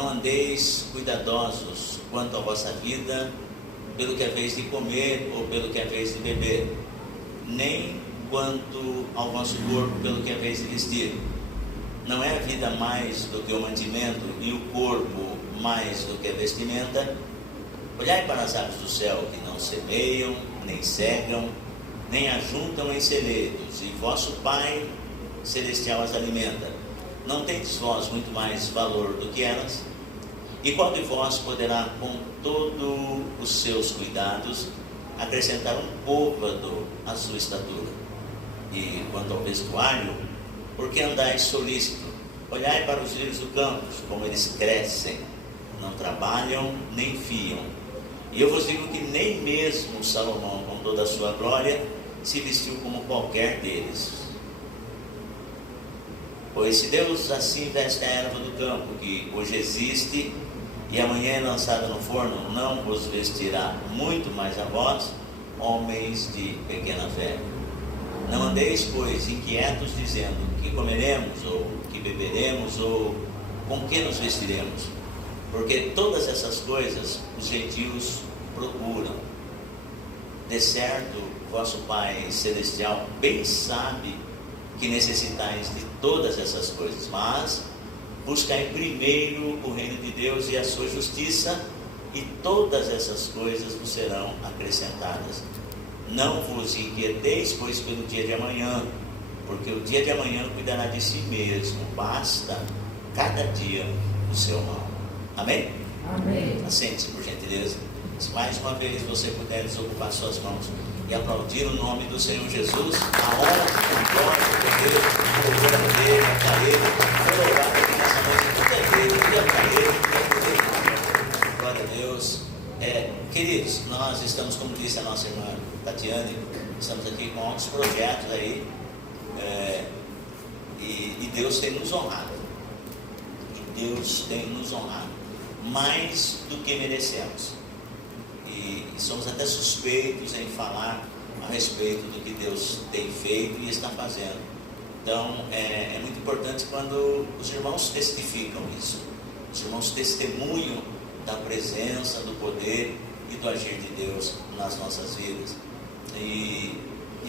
Não andeis cuidadosos quanto à vossa vida, pelo que é vez de comer ou pelo que é vez de beber, nem quanto ao vosso corpo, pelo que é vez de vestir. Não é a vida mais do que o mantimento, e o corpo mais do que a vestimenta? Olhai para as aves do céu, que não semeiam, nem cegam, nem ajuntam em celeiros, e vosso Pai Celestial as alimenta. Não tendes vós muito mais valor do que elas? E qual de vós poderá, com todos os seus cuidados, acrescentar um côvado à sua estatura? E quanto ao vestuário, por que andais solícito? Olhai para os lírios do campo, como eles crescem, não trabalham nem fiam. E eu vos digo que nem mesmo Salomão, com toda a sua glória, se vestiu como qualquer deles. Pois se Deus assim veste a erva do campo, que hoje existe e amanhã é lançada no forno, não vos vestirá muito mais a vós, homens de pequena fé. Não andeis, pois, inquietos, dizendo: que comeremos, ou que beberemos, ou com que nos vestiremos? Porque todas essas coisas os gentios procuram. De certo, vosso Pai Celestial bem sabe que necessitais de todas essas coisas, mas buscai primeiro o reino de Deus e a sua justiça, e todas essas coisas vos serão acrescentadas. Não vos inquieteis, pois, pelo dia de amanhã, porque o dia de amanhã cuidará de si mesmo. Basta cada dia o seu mal. Amém? Amém. Assente-se, por gentileza. Se mais uma vez você puder desocupar suas mãos e aplaudir o nome do Senhor Jesus, a honra, a glória, o poder, o louvor a dele, a ele, foi louvado aqui nessa noite, tudo é dele, tudo é para ele, tudo é dele. Glória a Deus. Queridos, nós estamos, como disse a nossa irmã Tatiane, estamos aqui com outros projetos aí, e Deus tem nos honrado. Deus tem nos honrado mais do que merecemos. E somos até suspeitos em falar a respeito do que Deus tem feito e está fazendo. Então, é muito importante quando os irmãos testificam isso. Os irmãos testemunham da presença, do poder e do agir de Deus nas nossas vidas. E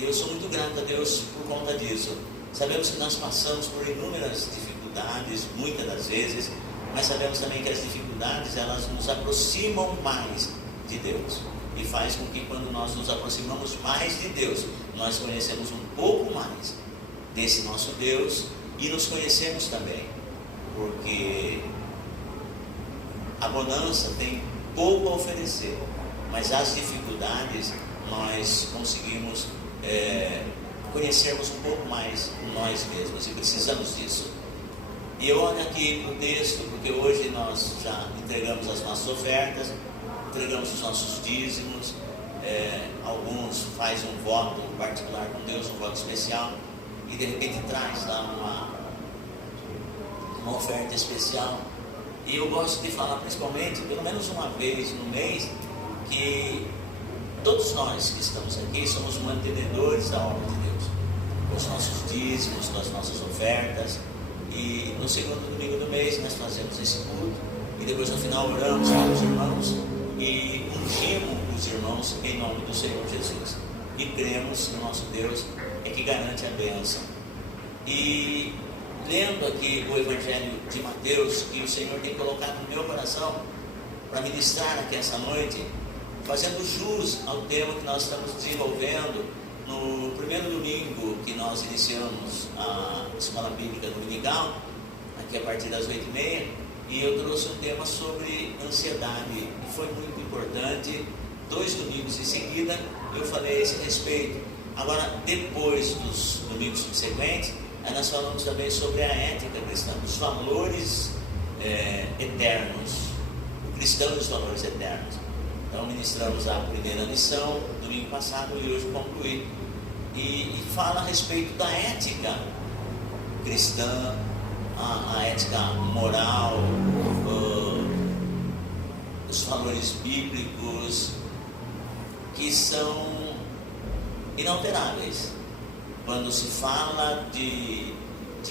eu sou muito grato a Deus por conta disso. Sabemos que nós passamos por inúmeras dificuldades, muitas das vezes, mas sabemos também que as dificuldades, elas nos aproximam mais de Deus, e faz com que quando nós nos aproximamos mais de Deus, nós conhecemos um pouco mais desse nosso Deus, e nos conhecemos também, porque a bonança tem pouco a oferecer, mas as dificuldades nós conseguimos conhecermos um pouco mais nós mesmos, e precisamos disso. E eu olho aqui para o texto, porque hoje nós já entregamos as nossas ofertas, entregamos os nossos dízimos, alguns fazem um voto particular com Deus, um voto especial, e de repente traz lá uma oferta especial. E eu gosto de falar principalmente, pelo menos uma vez no mês, que todos nós que estamos aqui somos mantenedores da obra de Deus, com os nossos dízimos, com as nossas ofertas. E no segundo domingo do mês nós fazemos esse culto, e depois no final oramos pelos irmãos e ungimos os irmãos em nome do Senhor Jesus, e cremos que o nosso Deus é que garante a bênção. E lendo aqui o Evangelho de Mateus, que o Senhor tem colocado no meu coração para ministrar aqui essa noite, fazendo jus ao tema que nós estamos desenvolvendo no primeiro domingo que nós iniciamos a escola bíblica dominical, aqui a partir das 8h30, e eu trouxe um tema sobre ansiedade, e foi muito importante. 2 domingos em seguida eu falei a esse respeito. Agora, depois dos domingos subsequentes, nós falamos também sobre a ética cristã, os valores eternos, o cristão e os valores eternos. Então ministramos a primeira lição domingo passado, e hoje concluí, e fala a respeito da ética cristã, a ética moral, os valores bíblicos, que são inalteráveis. Quando se fala de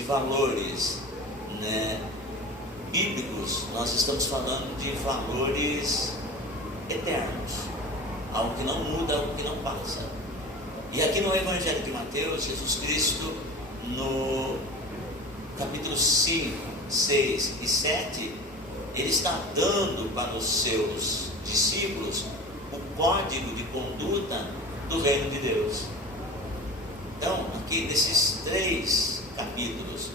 valores, né, bíblicos, nós estamos falando de valores eternos, algo que não muda, algo que não passa. E aqui no Evangelho de Mateus, Jesus Cristo, no capítulo 5, 6 e 7, ele está dando para os seus discípulos o código de conduta do reino de Deus. Então, aqui nesses 3 capítulos,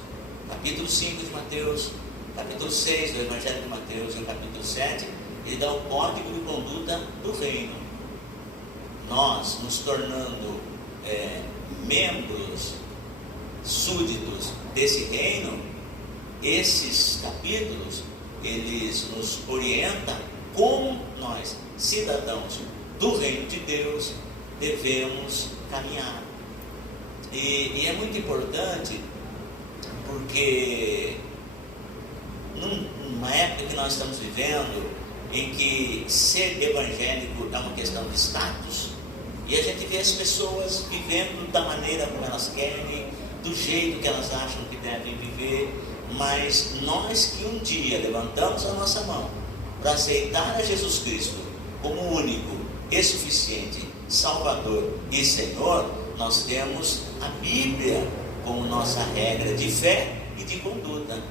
capítulo 5 de Mateus, capítulo 6 do Evangelho de Mateus e o capítulo 7, ele dá o código de conduta do reino. Nós nos tornando membros, súditos desse reino, esses capítulos, eles nos orientam como nós, cidadãos do reino de Deus, devemos caminhar. E é muito importante, porque numa época que nós estamos vivendo, em que ser evangélico é uma questão de status, e a gente vê as pessoas vivendo da maneira como elas querem, do jeito que elas acham que devem viver, mas nós que um dia levantamos a nossa mão para aceitar a Jesus Cristo como único e suficiente Salvador e Senhor, nós temos a Bíblia como nossa regra de fé e de conduta.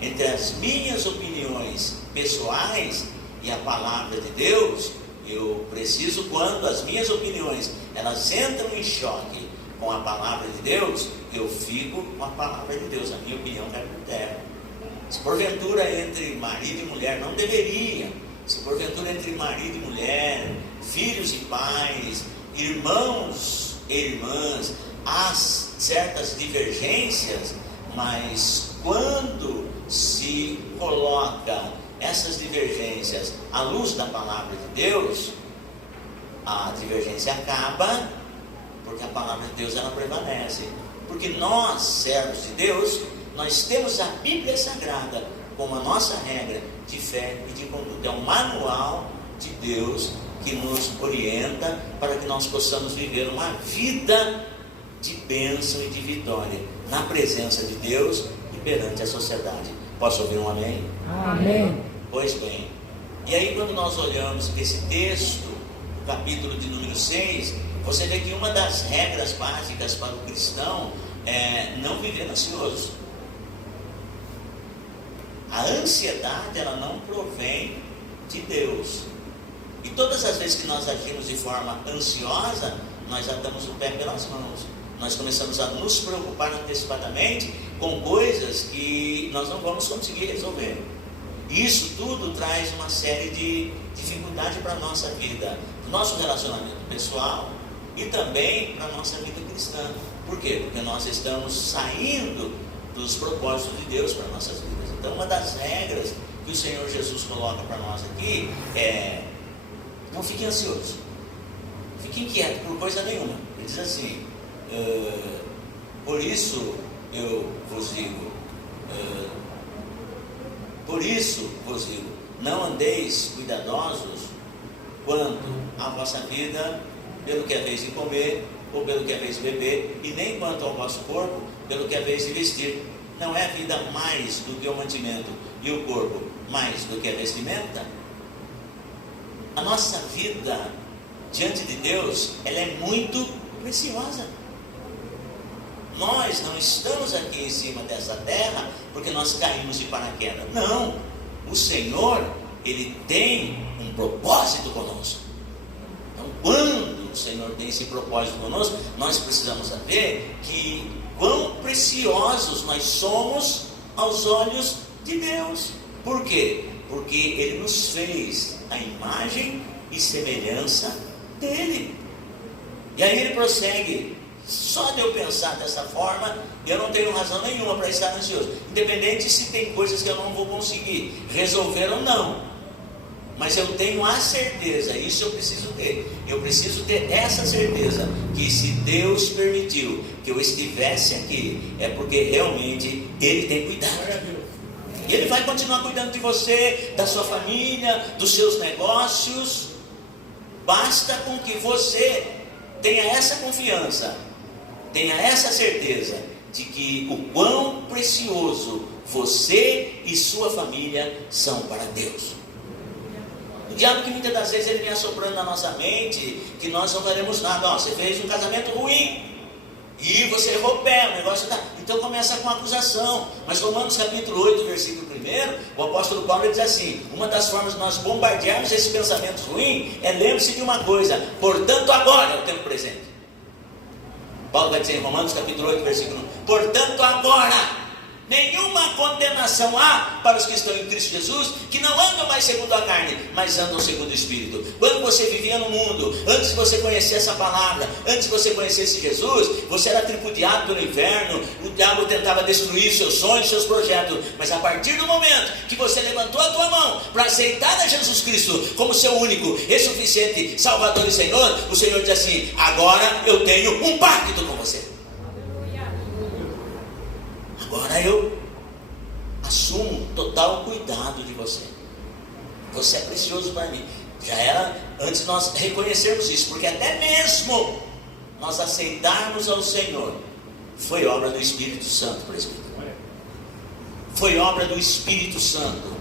Entre as minhas opiniões pessoais e a palavra de Deus, eu preciso, quando as minhas opiniões elas entram em choque com a palavra de Deus, eu fico com a palavra de Deus, a minha opinião cai por terra. Se porventura entre marido e mulher, não deveria, se porventura entre marido e mulher, filhos e pais, irmãos e irmãs, há certas divergências, mas quando se coloca essas divergências à luz da palavra de Deus, a divergência acaba, porque a palavra de Deus ela prevalece. Porque nós, servos de Deus, nós temos a Bíblia Sagrada como a nossa regra de fé e de conduta. É um manual de Deus que nos orienta para que nós possamos viver uma vida de bênção e de vitória na presença de Deus e perante a sociedade. Posso ouvir um amém? Amém. Pois bem, e aí quando nós olhamos esse texto, o capítulo de número 6, você vê que uma das regras básicas para o cristão é não viver ansioso. A ansiedade, ela não provém de Deus. E todas as vezes que nós agimos de forma ansiosa, nós atamos o pé pelas mãos. Nós começamos a nos preocupar antecipadamente com coisas que nós não vamos conseguir resolver. Isso tudo traz uma série de dificuldades para a nossa vida, para o nosso relacionamento pessoal e também para a nossa vida cristã. Por quê? Porque nós estamos saindo dos propósitos de Deus para nossas vidas. Então, uma das regras que o Senhor Jesus coloca para nós aqui é: não fique ansioso, não fique inquieto por coisa nenhuma. Ele diz assim: por isso eu vos digo, não andeis cuidadosos quanto à vossa vida, pelo que é vez de comer, ou pelo que é vez de beber, e nem quanto ao vosso corpo, pelo que é vez de vestir. Não é a vida mais do que o mantimento, e o corpo mais do que a vestimenta? A nossa vida diante de Deus, ela é muito preciosa. Nós não estamos aqui em cima dessa terra porque nós caímos de paraquedas. Não, o Senhor, Ele tem um propósito conosco. Então, quando o Senhor tem esse propósito conosco, nós precisamos saber que quão preciosos nós somos aos olhos de Deus. Por quê? Porque Ele nos fez a imagem e semelhança dEle. E aí Ele prossegue: só de eu pensar dessa forma, eu não tenho razão nenhuma para estar ansioso, independente se tem coisas que eu não vou conseguir resolver ou não. Mas eu tenho a certeza, isso eu preciso ter. Eu preciso ter essa certeza, que se Deus permitiu que eu estivesse aqui, é porque realmente Ele tem cuidado. E Ele vai continuar cuidando de você, da sua família, dos seus negócios. Basta com que você tenha essa confiança, tenha essa certeza, de que o quão precioso você e sua família são para Deus. O diabo, que muitas das vezes ele vem assoprando na nossa mente que nós não faremos nada. Ó, você fez um casamento ruim e você errou o pé, o negócio tá. Então começa com acusação. Mas Romanos capítulo 8, versículo 1, o apóstolo Paulo diz assim: uma das formas de nós bombardearmos esses pensamentos ruins é lembre-se de uma coisa, portanto agora é o tempo presente. Paulo vai dizer em Romanos capítulo 8, versículo 1: portanto agora nenhuma condenação há para os que estão em Cristo Jesus, que não andam mais segundo a carne, mas andam segundo o Espírito. Quando você vivia no mundo, antes de você conhecer essa palavra, antes de você conhecesse Jesus, você era tripudiado pelo inferno, o diabo tentava destruir seus sonhos, seus projetos. Mas a partir do momento que você levantou a tua mão para aceitar a Jesus Cristo como seu único e suficiente Salvador e Senhor, o Senhor diz assim: agora eu tenho um pacto com você. Agora eu assumo total cuidado de você. Você é precioso para mim. Já era antes de nós reconhecermos isso, porque até mesmo nós aceitarmos ao Senhor foi obra do Espírito Santo, presbítero. Foi obra do Espírito Santo.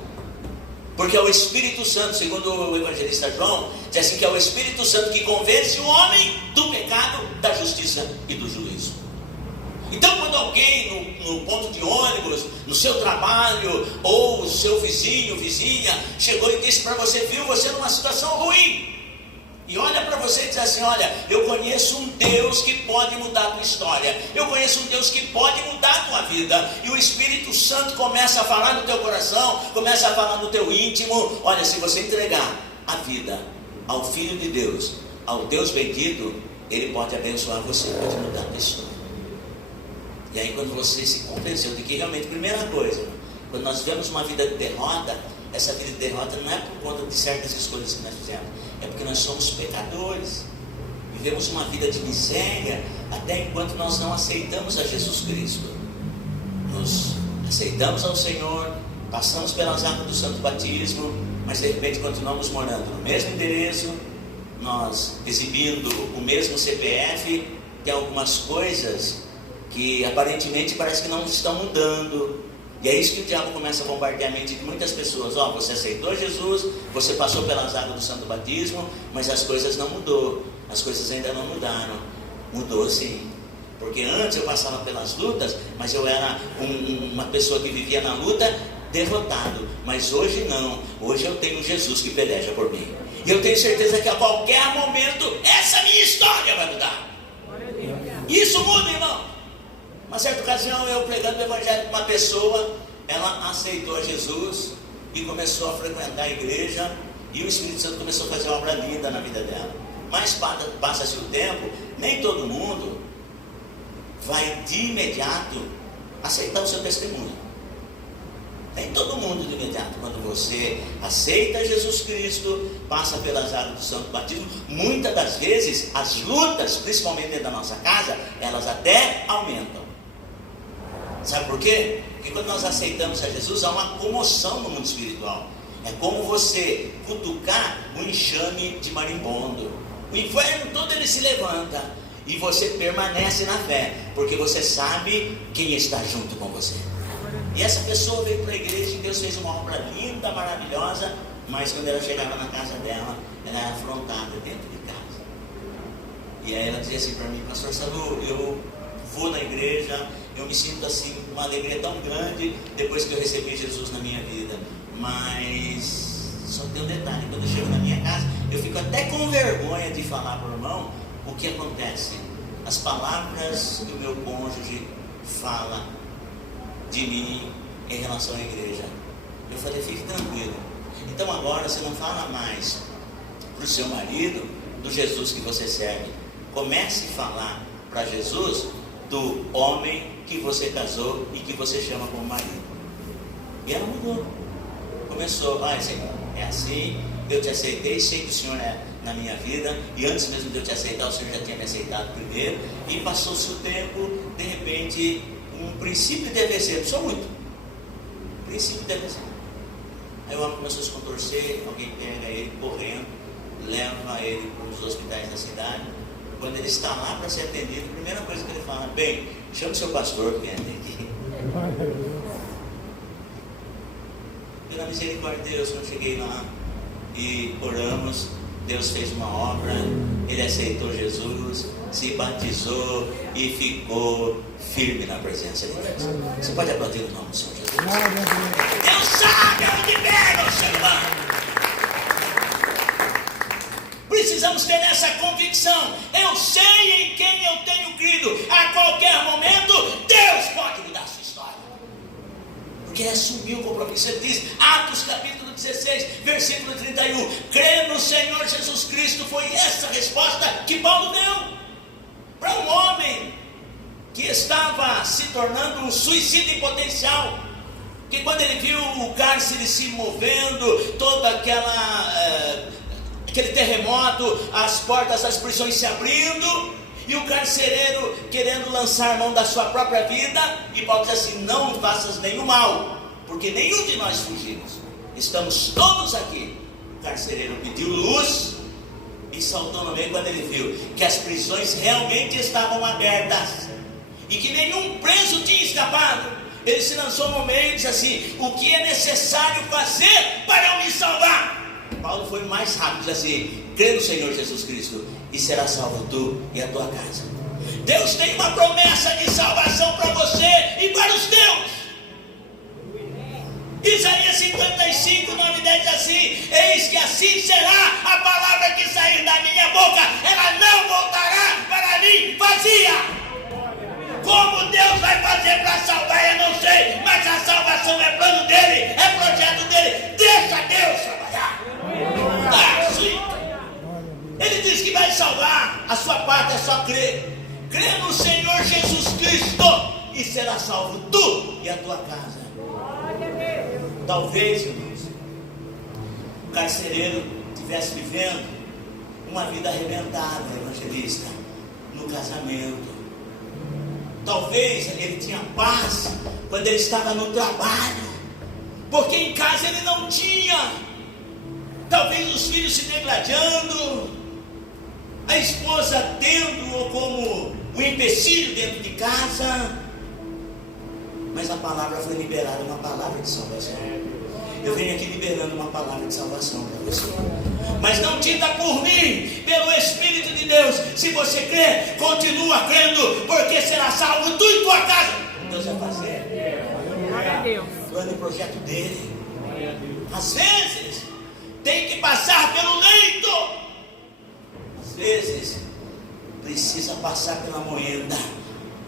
Porque é o Espírito Santo, segundo o evangelista João, diz assim que é o Espírito Santo que convence o homem do pecado, da justiça e do juízo. Então, quando alguém no ponto de ônibus, no seu trabalho, ou o seu vizinho, vizinha, chegou e disse para você: viu você numa situação ruim, e olha para você e diz assim: olha, eu conheço um Deus que pode mudar a tua história, eu conheço um Deus que pode mudar a tua vida, e o Espírito Santo começa a falar no teu coração, começa a falar no teu íntimo: olha, se você entregar a vida ao Filho de Deus, ao Deus bendito, Ele pode abençoar você, pode mudar a tua história. E aí, quando você se convenceu de que realmente, primeira coisa, quando nós vivemos uma vida de derrota, essa vida de derrota não é por conta de certas escolhas que nós fizemos, é porque nós somos pecadores, vivemos uma vida de miséria, até enquanto nós não aceitamos a Jesus Cristo. Nos aceitamos ao Senhor, passamos pelas águas do santo batismo, mas de repente continuamos morando no mesmo endereço, nós exibindo o mesmo CPF, tem algumas coisas que aparentemente parece que não estão mudando. E é isso que o diabo começa a bombardear a mente de muitas pessoas. Ó, você aceitou Jesus, você passou pelas águas do santo batismo, mas as coisas não mudou, as coisas ainda não mudaram. Mudou sim, porque antes eu passava pelas lutas, mas eu era uma pessoa que vivia na luta derrotado, mas hoje não. Hoje eu tenho Jesus que peleja por mim, e eu tenho certeza que a qualquer momento essa minha história vai mudar. Isso muda, irmão. Uma certa ocasião, eu pregando o evangelho para uma pessoa, ela aceitou a Jesus e começou a frequentar a igreja, e o Espírito Santo começou a fazer uma obra linda na vida dela. Mas passa-se o tempo, nem todo mundo vai de imediato aceitar o seu testemunho. Nem todo mundo de imediato. Quando você aceita Jesus Cristo, passa pelas águas do santo batismo, muitas das vezes as lutas, principalmente dentro da nossa casa, elas até aumentam. Sabe por quê? Porque quando nós aceitamos a Jesus, há uma comoção no mundo espiritual. É como você cutucar um enxame de marimbondo. O inferno todo ele se levanta, e você permanece na fé, porque você sabe quem está junto com você. E essa pessoa veio para a igreja, e Deus fez uma obra linda, maravilhosa, mas quando ela chegava na casa dela, ela era afrontada dentro de casa. E aí ela dizia assim para mim: pastor Salu, eu vou na igreja, eu me sinto assim, uma alegria tão grande depois que eu recebi Jesus na minha vida, mas só tem um detalhe: quando eu chego na minha casa, eu fico até com vergonha de falar para o irmão o que acontece, as palavras que o meu cônjuge fala de mim em relação à igreja. Eu falei: fique tranquilo, então agora você não fala mais para o seu marido do Jesus que você serve, comece a falar para Jesus do homem que você casou e que você chama como marido. E ela mudou, começou: Senhor, é assim, eu te aceitei, sei que o Senhor é na minha vida, e antes mesmo de eu te aceitar, o Senhor já tinha me aceitado primeiro. E passou-se o tempo, de repente, um princípio de AVC, só muito, princípio de AVC. Aí o homem começou a se contorcer, alguém pega ele correndo, leva ele para os hospitais da cidade, quando ele está lá para ser atendido, a primeira coisa que ele fala: bem, chama o seu pastor que entra aqui. Pela misericórdia de Deus, quando cheguei lá e oramos, Deus fez uma obra, ele aceitou Jesus, se batizou e ficou firme na presença de Deus. Você pode aplaudir o nome do Senhor Jesus? Deus sabe onde pega o ser humano. Precisamos ter essa convicção: eu sei em quem eu tenho crido. A qualquer momento Deus pode mudar a sua história, porque ele assumiu o compromisso. Ele diz, Atos capítulo 16 versículo 31, crê no Senhor Jesus Cristo. Foi essa a resposta que Paulo deu para um homem que estava se tornando um suicida em potencial, que quando ele viu o cárcere se movendo, toda aquele terremoto, as portas das prisões se abrindo, e o carcereiro querendo lançar mão da sua própria vida, e Paulo diz assim: não faças nenhum mal, porque nenhum de nós fugimos, estamos todos aqui. O carcereiro pediu luz e saltou no meio quando ele viu que as prisões realmente estavam abertas e que nenhum preso tinha escapado. Ele se lançou no meio e disse assim: o que é necessário fazer para eu me salvar? Paulo foi mais rápido, disse assim: crê no Senhor Jesus Cristo e será salvo tu e a tua casa. Deus tem uma promessa de salvação para você e para os teus. Isaías 55, 9 e 10 diz assim: eis que assim será a palavra que sair da minha boca, ela não voltará para mim vazia. Como Deus vai fazer para salvar, eu não sei, mas a salvação é plano dele, é projeto dele. Deixa Deus trabalhar. Sim. Ele diz que vai salvar, a sua parte é só crer. Crê no Senhor Jesus Cristo e será salvo tu e a tua casa. Talvez, irmãos, o carcereiro estivesse vivendo uma vida arrebentada, evangelista, no casamento. Talvez ele tinha paz quando ele estava no trabalho, porque em casa ele não tinha. Talvez os filhos se degradando, a esposa tendo-o como um empecilho dentro de casa. Mas a palavra foi liberada, uma palavra de salvação. Eu venho aqui liberando uma palavra de salvação para você. Mas não dita por mim, pelo Espírito de Deus. Se você crê, continua crendo, porque será salvo tu e tua casa. Deus vai fazer. Plano e projeto dele. Às vezes tem que passar pelo leito, às vezes precisa passar pela moenda,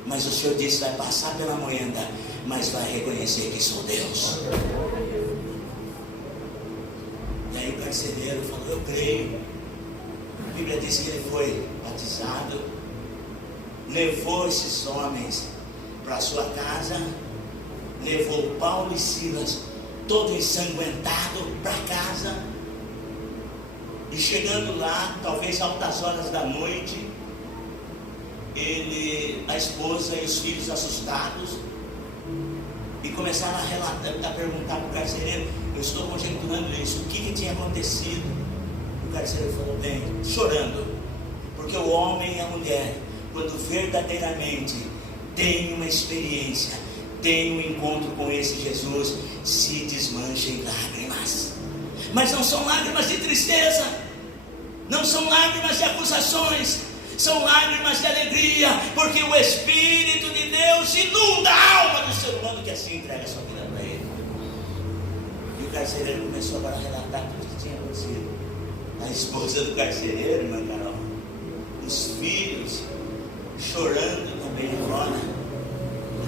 mas o Senhor disse: vai passar pela moenda, mas vai reconhecer que sou Deus. E aí o carcereiro falou: eu creio. A Bíblia diz que ele foi batizado, levou esses homens para sua casa, levou Paulo e Silas todo ensanguentado para casa. E chegando lá, talvez altas horas da noite, a esposa e os filhos assustados, e começaram a relatar, a perguntar para o carcereiro: eu estou conjecturando isso, o que tinha acontecido? O carcereiro falou: bem, chorando, porque o homem e a mulher, quando verdadeiramente tem uma experiência, tem um encontro com esse Jesus, se desmancha em lágrimas. Mas não são lágrimas de tristeza, não são lágrimas de acusações, são lágrimas de alegria, porque o Espírito de Deus inunda a alma do ser humano que assim entrega a sua vida para Ele. E o carcereiro começou agora a relatar tudo o que tinha acontecido. A esposa do carcereiro, irmã Carol, os filhos chorando também fora,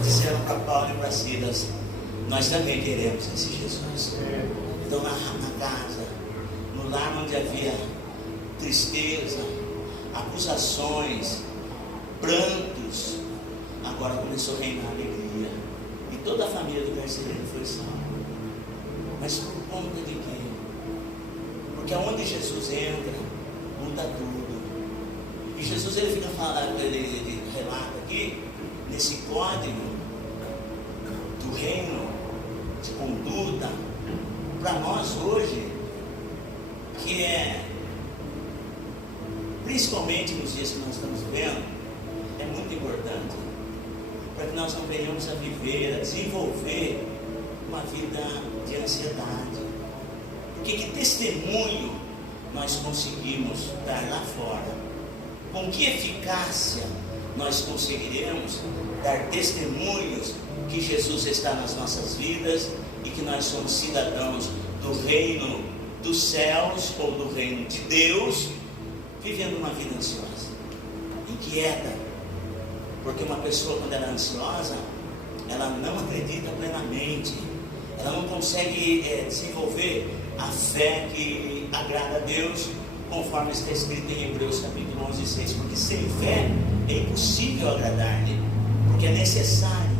disseram para Paulo e para Silas: nós também queremos esse Jesus. Então na casa, no lar onde havia tristeza, acusações, prantos, agora começou a reinar alegria, e toda a família do carcereiro foi salva. Mas por conta de quê? Porque aonde Jesus entra, muda tudo. E Jesus, ele fica falando, ele relata aqui nesse código do reino de conduta para nós hoje, que é principalmente nos dias que nós estamos vivendo, é muito importante, para que nós não venhamos a viver, a desenvolver uma vida de ansiedade. Porque que testemunho nós conseguimos dar lá fora? Com que eficácia nós conseguiremos dar testemunhos que Jesus está nas nossas vidas e que nós somos cidadãos do reino dos céus ou do reino de Deus, vivendo uma vida ansiosa, inquieta? Porque uma pessoa, quando ela é ansiosa, ela não acredita plenamente, ela não consegue desenvolver a fé que agrada a Deus, conforme está escrito em Hebreus capítulo 11, 6, porque sem fé é impossível agradar-lhe, porque é necessário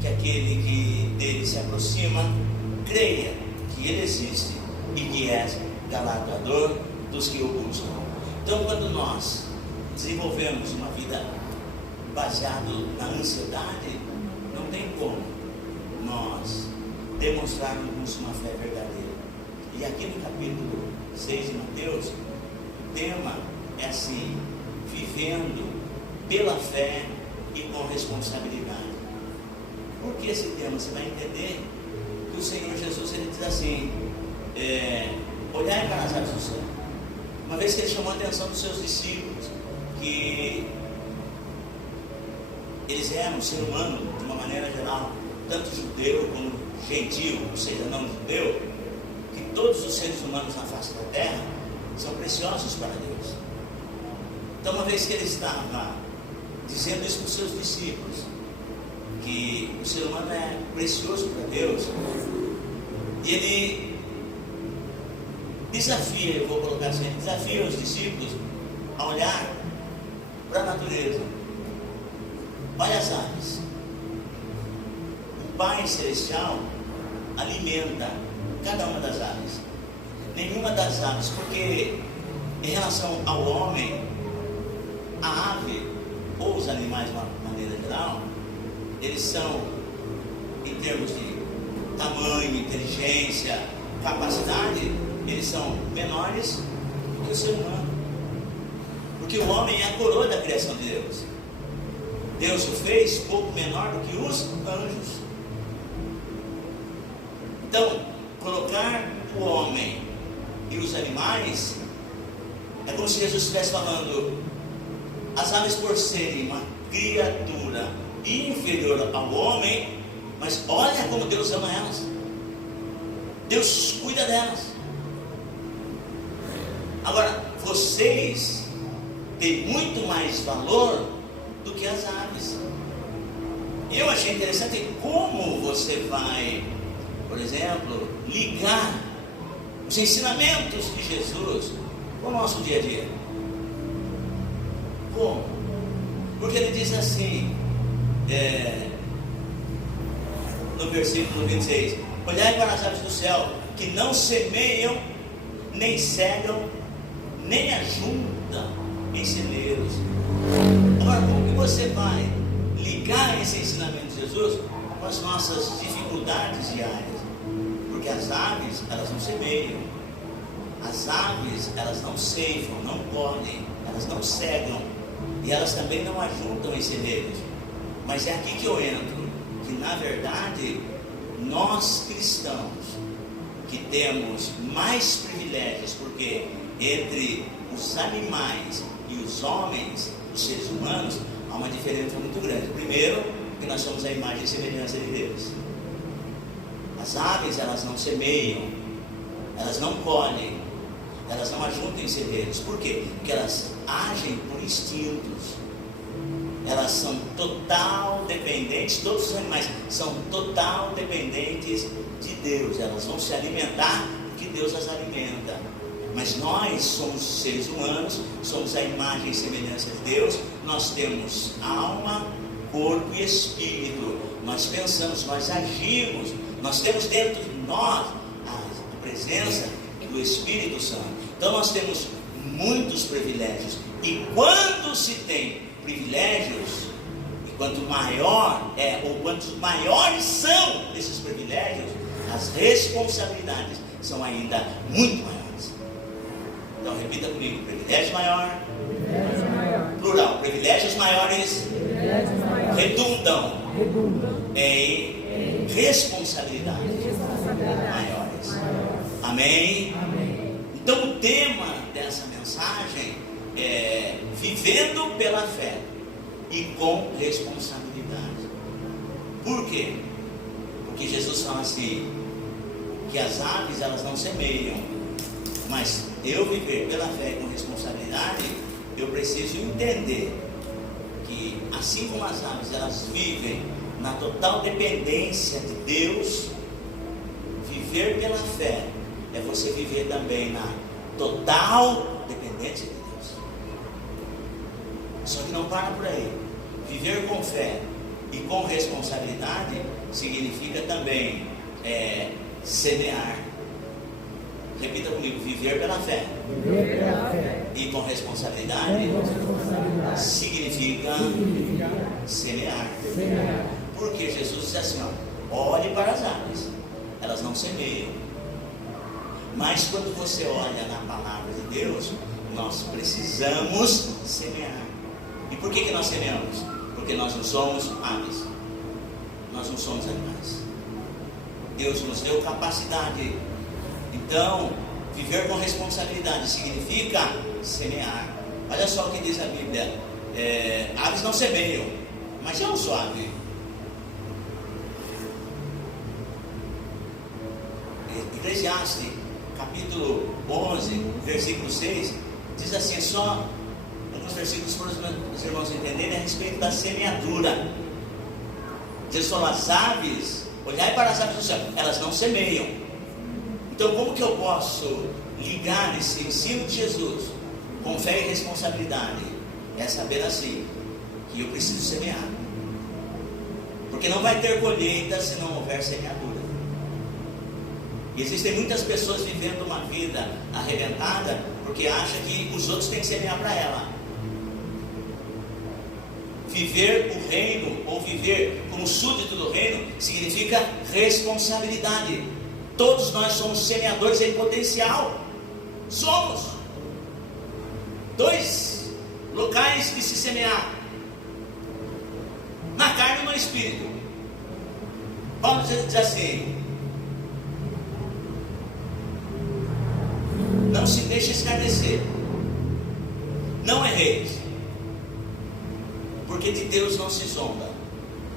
que aquele que dele se aproxima creia que ele existe e que é galardoador dos que o buscam. Então, quando nós desenvolvemos uma vida baseada na ansiedade, não tem como nós demonstrarmos uma fé verdadeira. E aqui no capítulo 6 de Mateus, o tema é assim: vivendo pela fé e com responsabilidade. Por que esse tema? Você vai entender que o Senhor Jesus, ele diz assim, olhai para as aves do céu. Uma vez que ele chamou a atenção dos seus discípulos, que eles eram ser humano de uma maneira geral, tanto judeu como gentio, ou seja, não judeu, que todos os seres humanos na face da terra são preciosos para Deus. Então, uma vez que ele estava dizendo isso para os seus discípulos, que o ser humano é precioso para Deus, e ele desafia, eu vou colocar assim, desafia os discípulos a olhar para a natureza. Olha as aves. O Pai Celestial alimenta cada uma das aves. Nenhuma das aves, porque em relação ao homem, a ave ou os animais de uma maneira geral, eles são, em termos de tamanho, inteligência, capacidade, eles são menores do que o ser humano. Porque o homem é a coroa da criação de Deus. Deus o fez pouco menor do que os anjos. Então, colocar o homem e os animais é como se Jesus estivesse falando: as aves, por serem uma criatura inferior ao homem, mas olha como Deus ama elas. Deus cuida delas. Agora, vocês têm muito mais valor do que as aves. E eu achei interessante como você vai, por exemplo, ligar os ensinamentos de Jesus com o nosso dia a dia. Como? Porque ele diz assim, no versículo 26, olhai para as aves do céu, que não semeiam, nem cegam, nem ajuntam em celeiros. Agora, como que você vai ligar esse ensinamento de Jesus com as nossas dificuldades diárias? Porque as aves, elas não semeiam, as aves, elas não ceifam, não colhem, elas não cegam, e elas também não ajuntam em celeiros. Mas é aqui que eu entro, que na verdade, nós cristãos, que temos mais privilégios, porque entre os animais e os homens, os seres humanos, há uma diferença muito grande. Primeiro, que nós somos a imagem e semelhança de Deus. As aves, elas não semeiam, elas não colhem, elas não ajuntam em celeiros. Por quê? Porque elas agem por instintos. Elas são total dependentes, todos os animais são total dependentes de Deus. Elas vão se alimentar porque Deus as alimenta. Mas nós somos seres humanos, somos a imagem e semelhança de Deus. Nós temos alma, corpo e espírito. Nós pensamos, nós agimos, nós temos dentro de nós a presença do Espírito Santo. Então nós temos muitos privilégios. E quando se tem privilégios, e quanto maior ou quantos maiores são esses privilégios, as responsabilidades são ainda muito maiores. Então repita comigo: privilégio maior. Plural: privilégios maiores redundam em responsabilidades maiores. Amém? Então o tema dessa mensagem é vivendo pela fé e com responsabilidade. Por quê? Porque Jesus fala assim, que as aves elas não semeiam, mas eu viver pela fé e com responsabilidade, eu preciso entender que assim como as aves elas vivem na total dependência de Deus, viver pela fé é você viver também na total dependência de Deus. Só que não para por aí. Viver com fé e com responsabilidade significa também semear. Repita comigo: viver pela fé. E com responsabilidade, significa semear. Porque Jesus disse assim: olhe para as aves, elas não semeiam, mas quando você olha na palavra de Deus, nós precisamos semear. E por que nós semeamos? Porque nós não somos aves, nós não somos animais. Deus nos deu capacidade. Então, viver com responsabilidade significa semear. Olha só o que diz a Bíblia: aves não semeiam, mas eu sou ave. Eclesiastes, capítulo 11, versículo 6, diz assim, só alguns versículos para os irmãos entenderem a respeito da semeadura. Diz só: as aves, olhai para as aves do céu, elas não semeiam. Então como que eu posso ligar esse ensino de Jesus com fé e responsabilidade? É saber assim, que eu preciso semear, porque não vai ter colheita se não houver semeadura. E existem muitas pessoas vivendo uma vida arrebentada porque acham que os outros têm que semear para ela. Viver o reino, ou viver como súdito do reino, significa responsabilidade. Todos nós somos semeadores em potencial. Somos. 2 locais de se semear: na carne e no espírito. Paulo diz assim: não se deixe escarnecer, não erreis, porque de Deus não se zomba,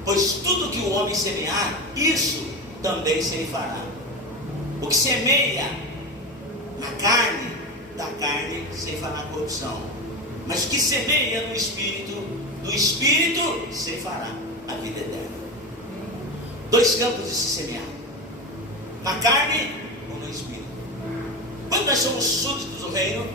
pois tudo que o homem semear, isso também se fará. O que semeia na carne, da carne se fará corrupção, mas o que semeia no espírito, do espírito se fará a vida eterna. 2 campos de se semear: na carne ou no espírito. Quando nós somos súditos do reino,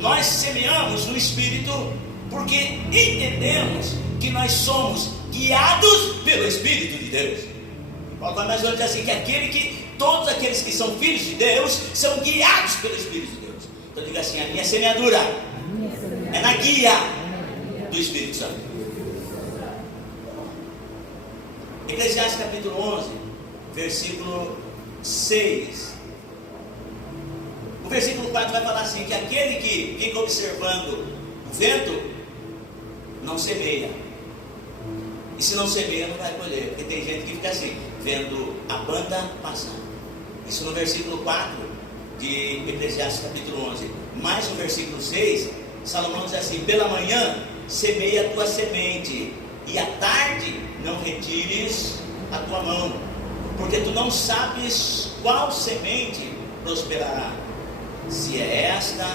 nós semeamos no espírito, porque entendemos que nós somos guiados pelo Espírito de Deus. Paulo vai mais longe, diz assim, que todos aqueles que são filhos de Deus são guiados pelo Espírito de Deus. Então diga assim: a minha semeadura é na guia do Espírito Santo. Eclesiastes capítulo 11, versículo 6. O versículo 4 vai falar assim, que aquele que fica observando o vento não semeia, e se não semeia não vai colher, porque tem gente que fica assim, vendo a banda passar. Isso no versículo 4 de Eclesiastes capítulo 11. Mais no versículo 6, Salomão diz assim: pela manhã semeia a tua semente, e à tarde não retires a tua mão, porque tu não sabes qual semente prosperará, se é esta,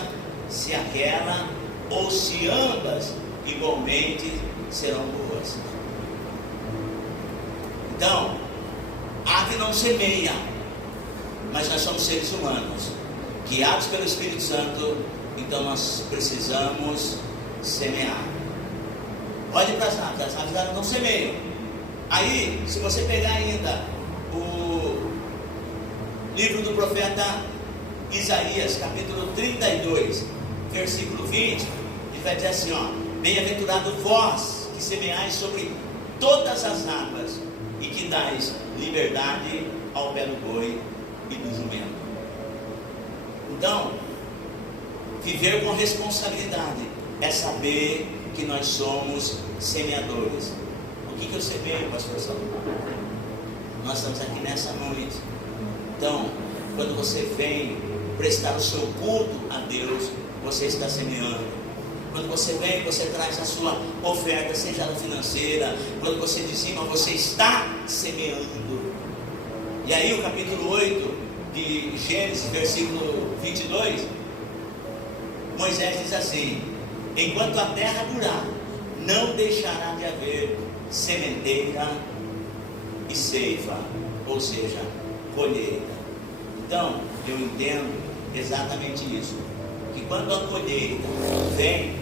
se é aquela, ou se ambas igualmente serão boas. Então, a ave não semeia, mas nós somos seres humanos, guiados pelo Espírito Santo, então nós precisamos semear. Olhe para as aves elas não semeiam. Aí, se você pegar ainda o livro do profeta Isaías, capítulo 32, versículo 20, ele vai dizer assim, bem-aventurado vós que semeais sobre todas as águas e que dais liberdade ao belo boi e do jumento. Então, Viver com responsabilidade é saber que nós somos semeadores. O que eu semeio, pastor Salomão? Nós estamos aqui nessa noite. Então, quando você vem prestar o seu culto a Deus, você está semeando. Quando você vem, você traz a sua oferta, seja ela financeira. Quando você dizima, você está semeando. E aí o capítulo 8 de Gênesis, versículo 22, Moisés diz assim: enquanto a terra durar, não deixará de haver sementeira e ceifa, ou seja, colheita. Então, eu entendo exatamente isso, que quando a colheita vem,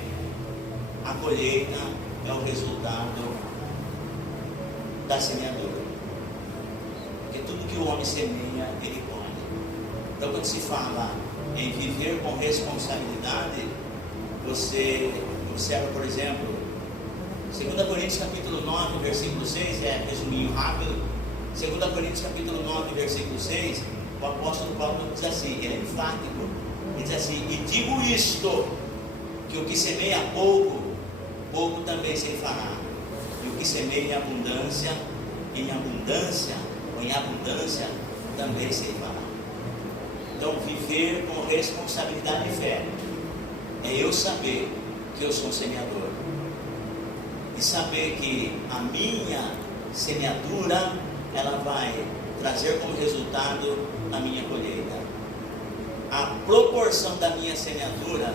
a colheita é o resultado da semeadura. Porque tudo que o homem semeia, ele colhe. Então, quando se fala em viver com responsabilidade, você observa, por exemplo, 2 Coríntios capítulo 9, versículo 6, resuminho rápido. 2 Coríntios capítulo 9, versículo 6, o apóstolo Paulo diz assim, ele é enfático, ele diz assim: e digo isto, que o que semeia pouco, pouco também se fará, e o que semeia em abundância também se fará. Então, viver com responsabilidade e fé é eu saber que eu sou um semeador, e saber que a minha semeadura, ela vai trazer como resultado a minha colheita. A proporção da minha semeadura,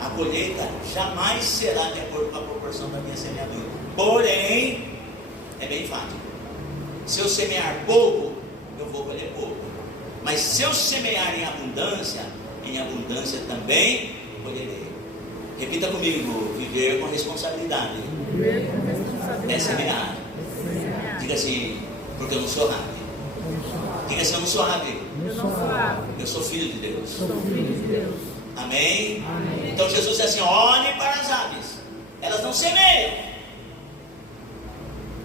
a colheita jamais será de acordo com a proporção da minha semeadura. Porém, é bem enfático: se eu semear pouco, eu vou colher pouco. Mas se eu semear em abundância também colherei. Repita comigo: viver com responsabilidade. Viver com responsabilidade É semear. Diga assim: porque eu não sou rápido. Diga assim: eu não sou rápido. Eu não sou rápido. Eu sou filho de Deus. Sou filho de Deus. Amém? Amém. Então Jesus diz assim: olhe para as aves, elas não semeiam,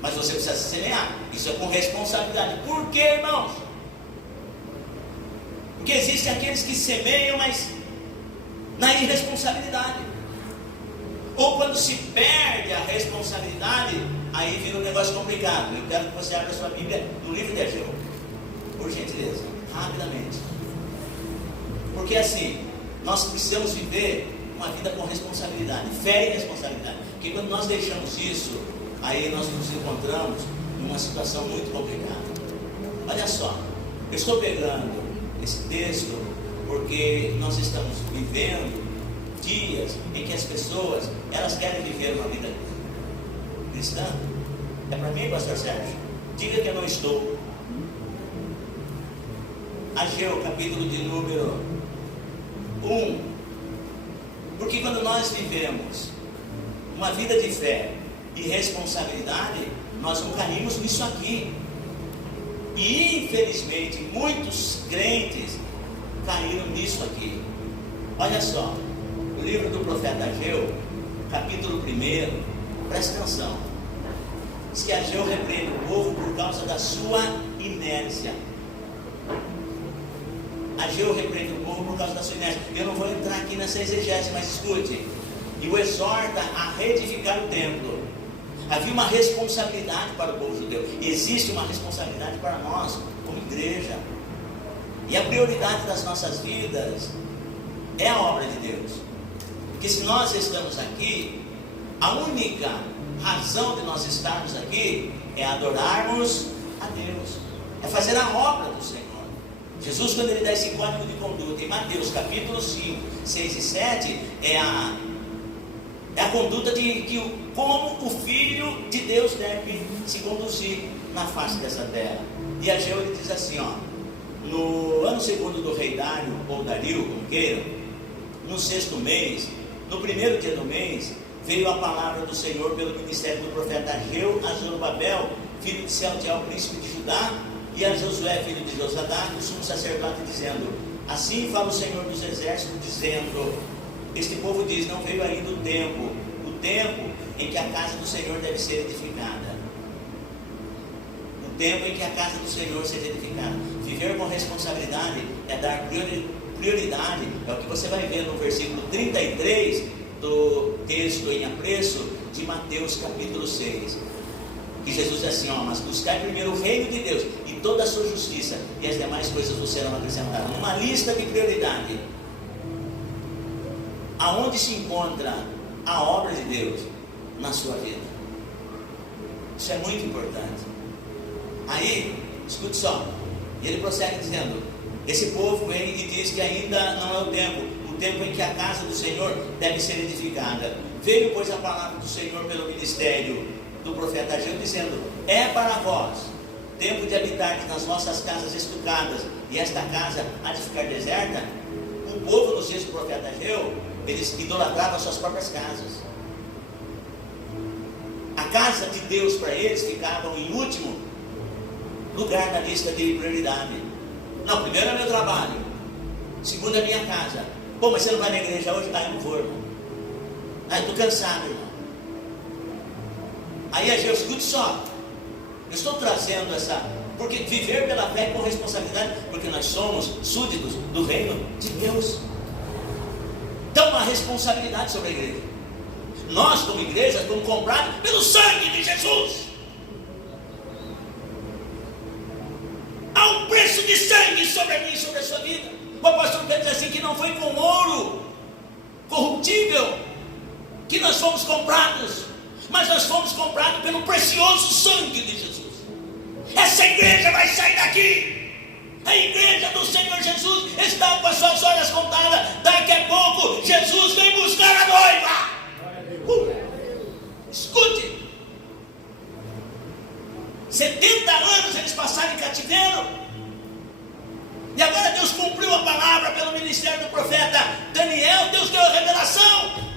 mas você precisa semear. Isso é com responsabilidade. Por quê, irmãos? Porque existem aqueles que semeiam, mas na irresponsabilidade, ou quando se perde a responsabilidade, aí vira um negócio complicado. Eu quero que você abra a sua Bíblia no livro de Ageu, por gentileza, rapidamente. Porque assim, nós precisamos viver uma vida com responsabilidade, fé e responsabilidade. Porque quando nós deixamos isso, aí nós nos encontramos numa situação muito complicada. Olha só, eu estou pegando esse texto porque nós estamos vivendo dias em que as pessoas, elas querem viver uma vida cristã. É para mim, pastor Sérgio? Diga que eu não estou. Ageu, capítulo de número 1. Porque quando nós vivemos uma vida de fé e responsabilidade, nós não caímos nisso aqui. E infelizmente muitos crentes caíram nisso aqui. Olha só, o livro do profeta Ageu, capítulo 1, presta atenção. Diz que Ageu repreende o povo por causa da sua inércia. Ageu repreende o povo por causa da sua inércia. Eu não vou entrar aqui nessa exegese, mas escute. E o exorta a reedificar o templo. Havia uma responsabilidade para o povo judeu. Existe uma responsabilidade para nós, como igreja. E a prioridade das nossas vidas é a obra de Deus. Porque se nós estamos aqui, a única razão de nós estarmos aqui é adorarmos a Deus, é fazer a obra do Senhor. Jesus, quando ele dá esse código de conduta em Mateus capítulo 5, 6 e 7, é a conduta de como o Filho de Deus deve se conduzir na face dessa terra. E Ageu ele diz assim, no ano segundo do rei Dário, ou Dario, como queiram, no 6º mês, no 1º dia do mês, veio a palavra do Senhor pelo ministério do profeta Ageu a Zorobabel, filho de Sealtiel, príncipe de Judá, e a Josué, filho de Josadac, o sumo sacerdote, dizendo: assim fala o Senhor dos exércitos, dizendo, este povo diz, não veio ainda o tempo em que a casa do Senhor deve ser edificada. O tempo em que a casa do Senhor seja edificada. Viver com responsabilidade é dar prioridade, é É o que você vai ver no versículo 33 do texto em apreço de Mateus capítulo 6. Que Jesus diz assim, mas buscai primeiro o reino de Deus e toda a sua justiça, e as demais coisas vos serão acrescentadas. Uma lista de prioridade. Aonde se encontra a obra de Deus na sua vida? Isso é muito importante. Aí, escute só, e ele prossegue dizendo, esse povo vem e diz que ainda não é o tempo em que a casa do Senhor deve ser edificada. Veio, pois, a palavra do Senhor pelo ministério do profeta Ageu, dizendo, é para vós tempo de habitar nas vossas casas estucadas, e esta casa há de ficar deserta. O povo, nos dias do profeta Ageu, eles idolatravam as suas próprias casas. A casa de Deus para eles ficava em último lugar na lista de prioridade. Não, primeiro é meu trabalho, segundo é minha casa. Pô, mas você não vai na igreja hoje? Eu não vou, irmão. Eu estou cansado, irmão. Aí Ageu, escute só, eu estou trazendo essa, porque viver pela fé com responsabilidade, porque nós somos súditos do reino de Deus. Então uma responsabilidade sobre a igreja. Nós como igreja somos comprados pelo sangue de Jesus. Há um preço de sangue sobre mim e sobre a sua vida. O apóstolo Pedro diz assim, que não foi com ouro corruptível que nós fomos comprados, mas nós fomos comprados pelo precioso sangue de Jesus. Essa igreja vai sair daqui. A igreja do Senhor Jesus está com as suas horas contadas. Daqui a pouco Jesus vem buscar a noiva. Escute, 70 anos eles passaram em cativeiro, e agora Deus cumpriu a palavra pelo ministério do profeta Daniel. Deus deu a revelação.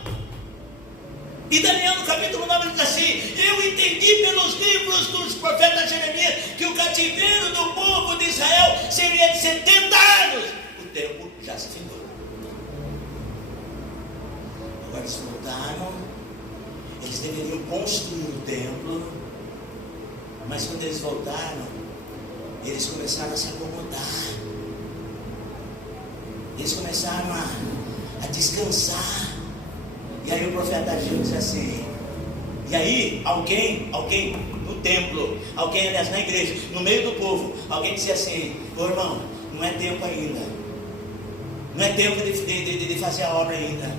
E Daniel no capítulo 9 diz assim, eu entendi pelos livros dos profetas Jeremias que o cativeiro do povo de Israel seria de 70 anos. O tempo já se findou. Agora eles voltaram. Eles deveriam construir o templo, mas quando eles voltaram, eles começaram a se acomodar. Eles começaram a descansar. E aí o profeta Ageu diz assim, e aí alguém no templo, alguém aliás na igreja, no meio do povo, alguém dizia assim, ô irmão, não é tempo ainda, não é tempo de fazer a obra ainda,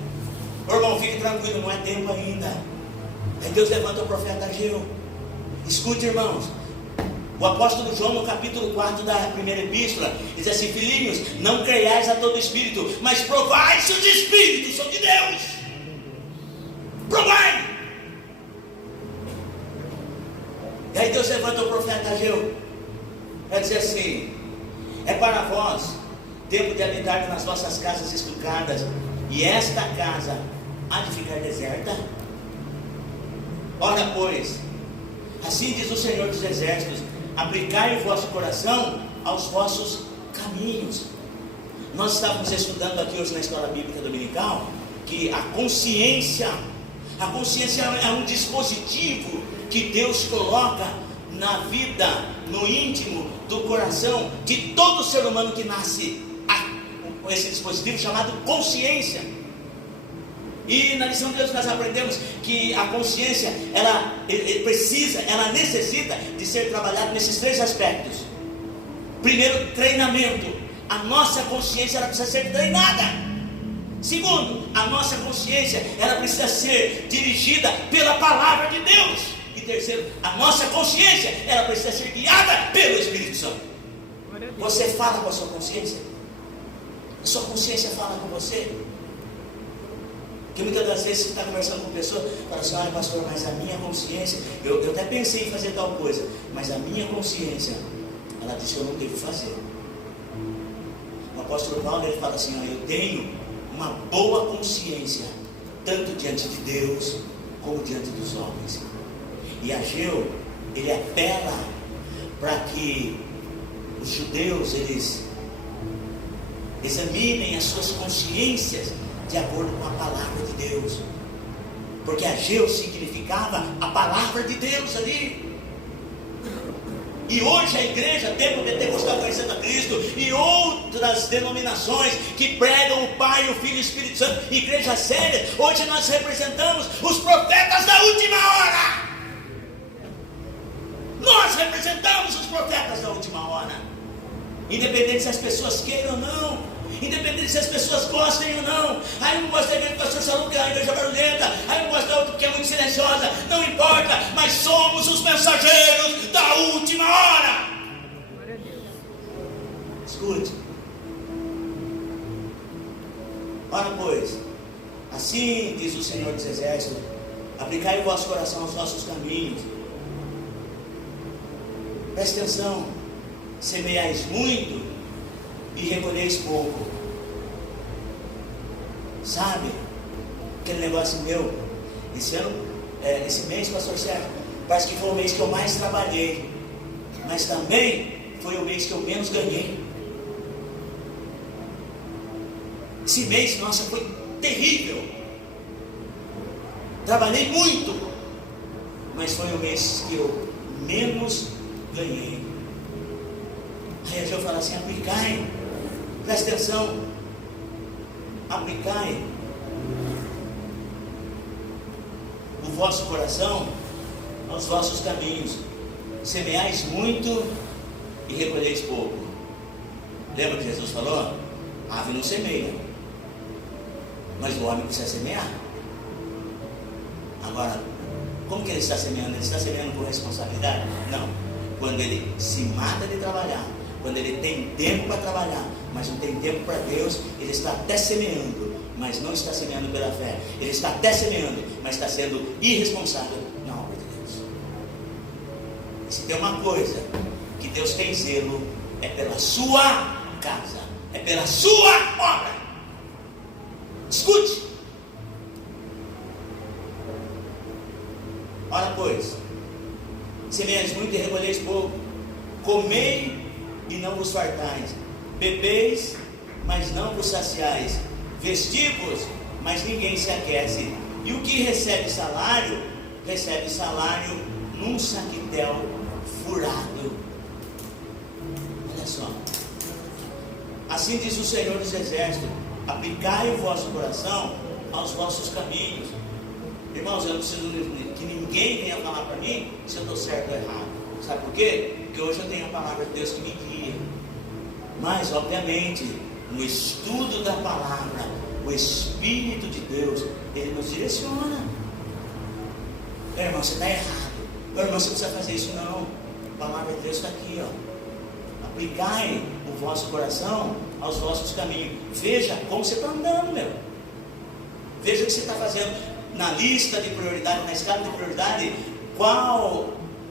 ô irmão, fique tranquilo, não é tempo ainda. Aí Deus levanta o profeta Ageu. Escute, irmãos, o apóstolo João no capítulo 4 da primeira epístola diz assim, filhinhos, não creiais a todo espírito, mas provai se os espíritos são de Deus. Provai. E aí Deus levanta o profeta Ageu para dizer assim, é para vós tempo de habitar nas vossas casas estucadas, e esta casa há de ficar deserta. Ora pois, assim diz o Senhor dos Exércitos, aplicai o vosso coração aos vossos caminhos. Nós estávamos estudando aqui hoje na escola bíblica dominical que a consciência é um dispositivo que Deus coloca na vida, no íntimo do coração de todo ser humano que nasce, esse dispositivo chamado consciência. E na lição de Deus nós aprendemos que a consciência, ela necessita de ser trabalhada nesses três aspectos. Primeiro, treinamento. A nossa consciência, ela precisa ser treinada. Segundo, a nossa consciência, ela precisa ser dirigida pela palavra de Deus. E terceiro, a nossa consciência, ela precisa ser guiada pelo Espírito Santo. Você fala com a sua consciência? A sua consciência fala com você? Porque muitas das vezes você está conversando com pessoa, fala assim, pastor, mas a minha consciência, eu até pensei em fazer tal coisa, mas a minha consciência, ela disse que eu não devo fazer. O apóstolo Paulo, ele fala assim, eu tenho uma boa consciência, tanto diante de Deus, como diante dos homens. E Ageu, ele apela para que os judeus, eles examinem as suas consciências de acordo com a palavra de Deus, porque Ageu significava a palavra de Deus ali. E hoje a igreja, Templo Pentecostal Conhecendo a Cristo, e outras denominações que pregam o Pai, o Filho e o Espírito Santo, igrejas sérias, hoje nós representamos os profetas da última hora. Nós representamos os profetas da última hora. Independente se as pessoas queiram ou não, independente se as pessoas gostem ou não. Aí eu não gosto da igreja do pastor Salom, porque é uma igreja barulhenta. Aí eu não gosto da outra, porque é muito silenciosa. Não importa, mas somos os mensageiros da última hora. Glória a Deus. Escute. Ora pois, assim diz o Senhor dos Exércitos: aplicai o vosso coração aos vossos caminhos. Preste atenção. Semeais muito e recolheis pouco. Sabe aquele negócio meu? Esse ano, esse mês, pastor Sérgio, parece que foi o mês que eu mais trabalhei, mas também foi o mês que eu menos ganhei. Esse mês, nossa, foi terrível. Trabalhei muito, mas foi o mês que eu menos ganhei. Aí a gente fala assim: aplicai, presta atenção, aplicai o vosso coração aos vossos caminhos, semeais muito e recolheis pouco. Lembra que Jesus falou? A ave não semeia, mas o homem precisa semear. Agora, como que ele está semeando? Ele está semeando com responsabilidade? Não. Quando ele se mata de trabalhar, quando ele tem tempo para trabalhar, mas não tem tempo para Deus, ele está até semeando, mas não está semeando pela fé. Ele está até semeando, mas está sendo irresponsável na obra de Deus. E se tem uma coisa que Deus tem zelo, é pela sua casa, é pela sua obra. Escute. Ora pois, semeais muito e recolheis pouco, comei e não vos fartais, bebeis, mas não vos saciais, vestivos, mas ninguém se aquece. E o que recebe salário num saquitel furado. Olha só. Assim diz o Senhor dos Exércitos: aplicai o vosso coração aos vossos caminhos. Irmãos, eu não preciso que ninguém venha falar para mim se eu estou certo ou errado. Sabe por quê? Porque hoje eu tenho a palavra de Deus que me guia. Mas, obviamente, no estudo da palavra, o Espírito de Deus, ele nos direciona. Irmão, você está errado. Irmão, você precisa fazer isso. Não. A palavra de Deus está aqui, ó. Aplicai o vosso coração aos vossos caminhos. Veja como você está andando, meu. Veja o que você está fazendo. Na lista de prioridade, na escala de prioridade,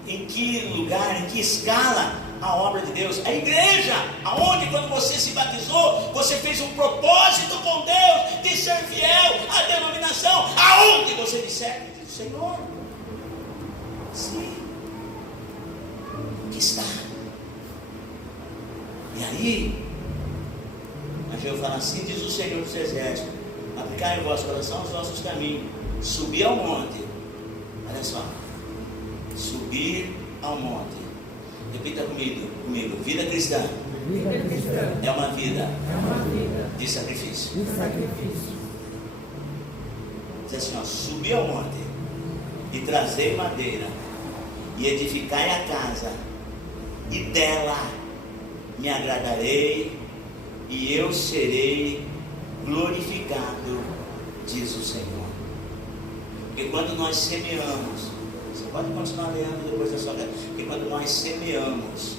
em que lugar, em que escala a obra de Deus? A igreja, aonde quando você se batizou, você fez um propósito com Deus de ser fiel à denominação, aonde você disser, diz o Senhor. Sim. Que está. E aí, a Jeová fala: assim diz o Senhor dos Exércitos: aplicai o vosso coração aos vossos caminhos, subir ao monte. Olha só, subir ao monte. Repita comigo: vida cristã é uma vida de sacrifício. Diz assim, ó: subir ao monte e trazei madeira e edificai a casa, e dela me agradarei e eu serei glorificado, diz o Senhor. Porque quando nós semeamos, você pode continuar lendo depois da sua vida, porque quando nós semeamos,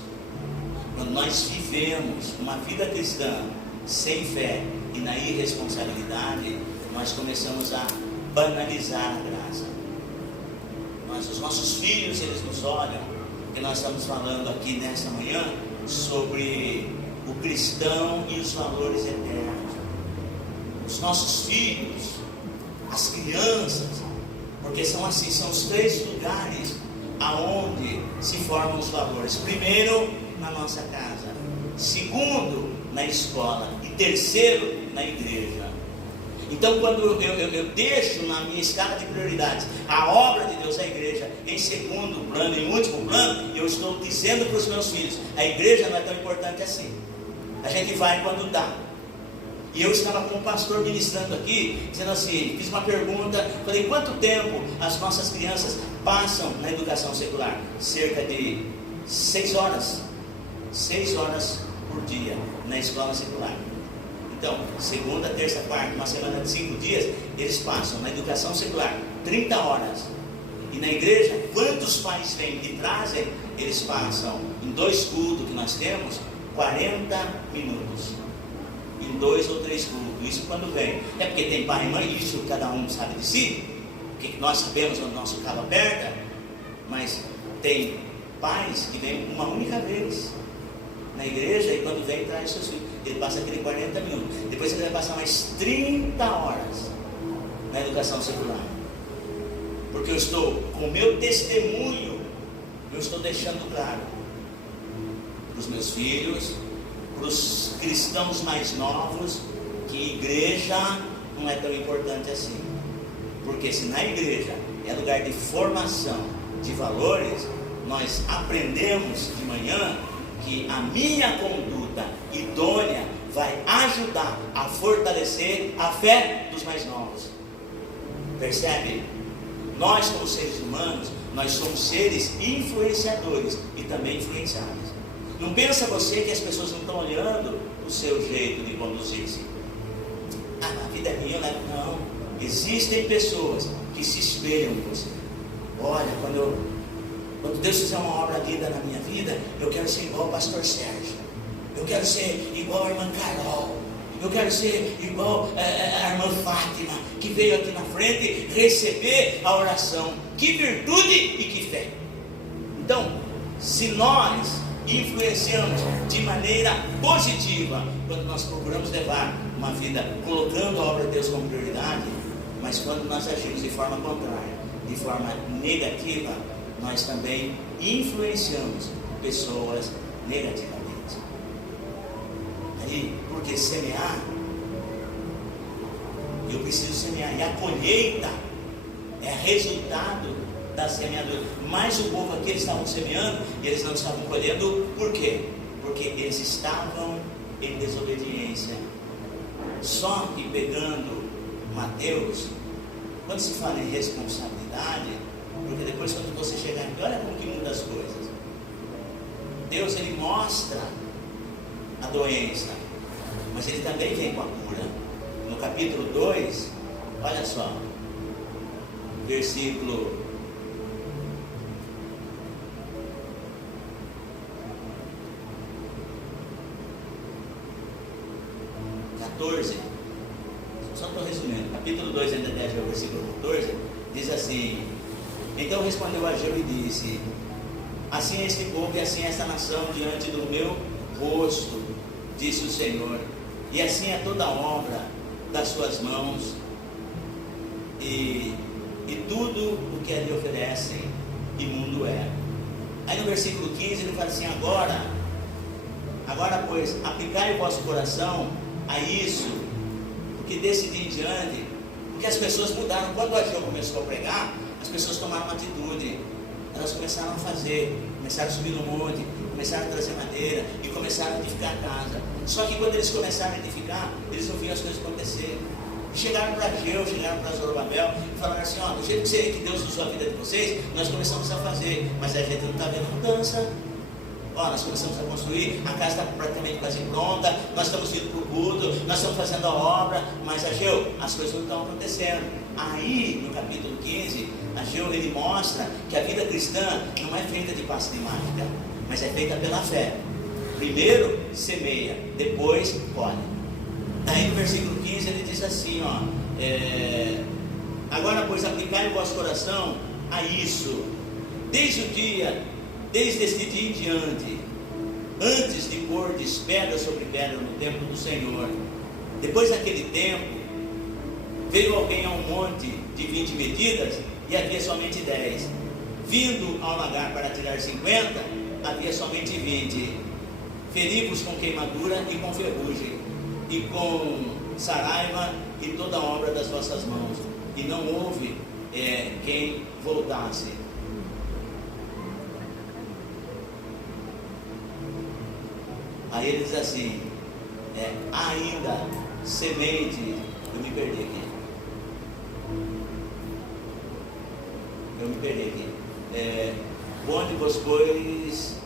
quando nós vivemos uma vida cristã sem fé e na irresponsabilidade, nós começamos a banalizar a graça. Os nossos filhos, eles nos olham, porque nós estamos falando aqui nessa manhã sobre o cristão e os valores eternos. Os nossos filhos, as crianças, porque são assim, são os três lugares aonde se formam os valores. Primeiro, na nossa casa. Segundo, na escola. E terceiro, na igreja. Então, quando eu deixo na minha escala de prioridades a obra de Deus, a igreja, em segundo plano, em último plano, eu estou dizendo para os meus filhos: a igreja não é tão importante assim. A gente vai quando dá. E eu estava com um pastor ministrando aqui, dizendo assim, fiz uma pergunta, falei: quanto tempo as nossas crianças passam na educação secular? Cerca de 6 horas. 6 horas por dia na escola secular. Então, segunda, terça, quarta, uma semana de 5 dias, eles passam na educação secular 30 horas. E na igreja, quantos pais vêm e trazem? Eles passam em 2 cultos que nós temos, 40 minutos. Em 2 ou 3 cultos. Isso quando vem. É porque tem pai e mãe, isso cada um sabe de si. Porque nós sabemos onde o nosso calo aperta. Mas tem pais que vêm uma única vez na igreja, e quando vem traz seus filhos. Ele passa aquele 40 minutos. Depois ele vai passar mais 30 horas na educação secular. Porque eu estou, com o meu testemunho, eu estou deixando claro para os meus filhos, para os cristãos mais novos, que igreja não é tão importante assim. Porque se na igreja é lugar de formação de valores, nós aprendemos de manhã que a minha conduta idônea vai ajudar a fortalecer a fé dos mais novos. Percebe? Nós, como seres humanos, nós somos seres influenciadores e também influenciados. Não pensa você que as pessoas não estão olhando o seu jeito de conduzir-se. A vida é minha, não. Existem pessoas que se espelham em você. Olha, quando Deus fizer uma obra linda na minha vida, eu quero ser igual ao pastor Sérgio. Eu quero ser igual a irmã Carol. Eu quero ser igual a irmã Fátima, que veio aqui na frente receber a oração. Que virtude e que fé. Então, se nós influenciamos de maneira positiva, quando nós procuramos levar uma vida colocando a obra de Deus como prioridade, mas quando nós agimos de forma contrária, de forma negativa, nós também influenciamos pessoas negativamente. Aí, porque semear, eu preciso semear, e a colheita é resultado da semeadura. Mas o povo aqui, eles estavam semeando e eles não estavam colhendo. Por quê? Porque eles estavam em desobediência. Só que pegando Mateus, quando se fala em responsabilidade, porque depois quando você chegar aqui, olha como que muda as coisas. Deus, ele mostra a doença, mas ele também vem com a cura. No capítulo 2, olha só, versículo 14, só estou resumindo, capítulo 2, ainda 10, versículo 14, diz assim: então respondeu Ageu e disse: assim é este povo e assim é esta nação diante do meu rosto, disse o Senhor, e assim é toda a obra das suas mãos, e tudo o que ali oferecem, imundo é. Aí no versículo 15 ele fala assim: agora pois, aplicai o vosso coração a isso, porque desse dia em diante, porque as pessoas mudaram. Quando o Ageu começou a pregar, as pessoas tomaram uma atitude, elas começaram a fazer, começaram a subir no monte, começaram a trazer madeira e começaram a edificar a casa. Só que quando eles começaram a edificar, eles não viam as coisas acontecer. Chegaram para Ageu, chegaram para Zorobabel e falaram assim: ó, do jeito que Deus usou a vida de vocês, nós começamos a fazer, mas a gente não está vendo mudança. Ó, nós começamos a construir, a casa está praticamente quase pronta, nós estamos indo para o culto, nós estamos fazendo a obra, mas Ageu, as coisas não estão acontecendo. Aí, no capítulo 15, Ageu, ele mostra que a vida cristã não é feita de passe de mágica, mas é feita pela fé. Primeiro semeia, depois colhe. Daí no versículo 15 ele diz assim, ó, agora pois aplicai o vosso coração a isso, desde este dia em diante, antes de pordes pedra sobre pedra no templo do Senhor. Depois daquele tempo, veio alguém a um monte de 20 medidas, e havia somente 10. Vindo ao lagar para tirar 50, havia somente 20. Feri-vos com queimadura e com ferrugem, e com Saraiva e toda obra das vossas mãos. E não houve quem voltasse. Aí ele diz assim, ainda semente, eu me perdi aqui. Onde-vos, pois,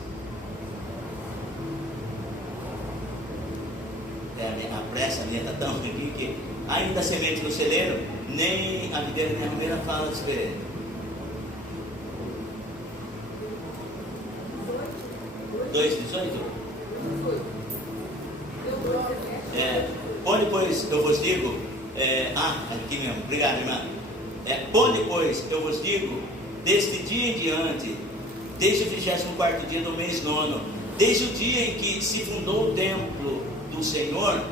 a pressa minha está tão aqui que ainda semente no celeiro, nem a videira nem a romeira fala de 2:18. Onde, pois, eu vos digo, aqui mesmo, obrigado, irmã. Onde, pois, eu vos digo, deste dia em diante, desde o 24º dia do mês 9, desde o dia em que se fundou o templo do Senhor,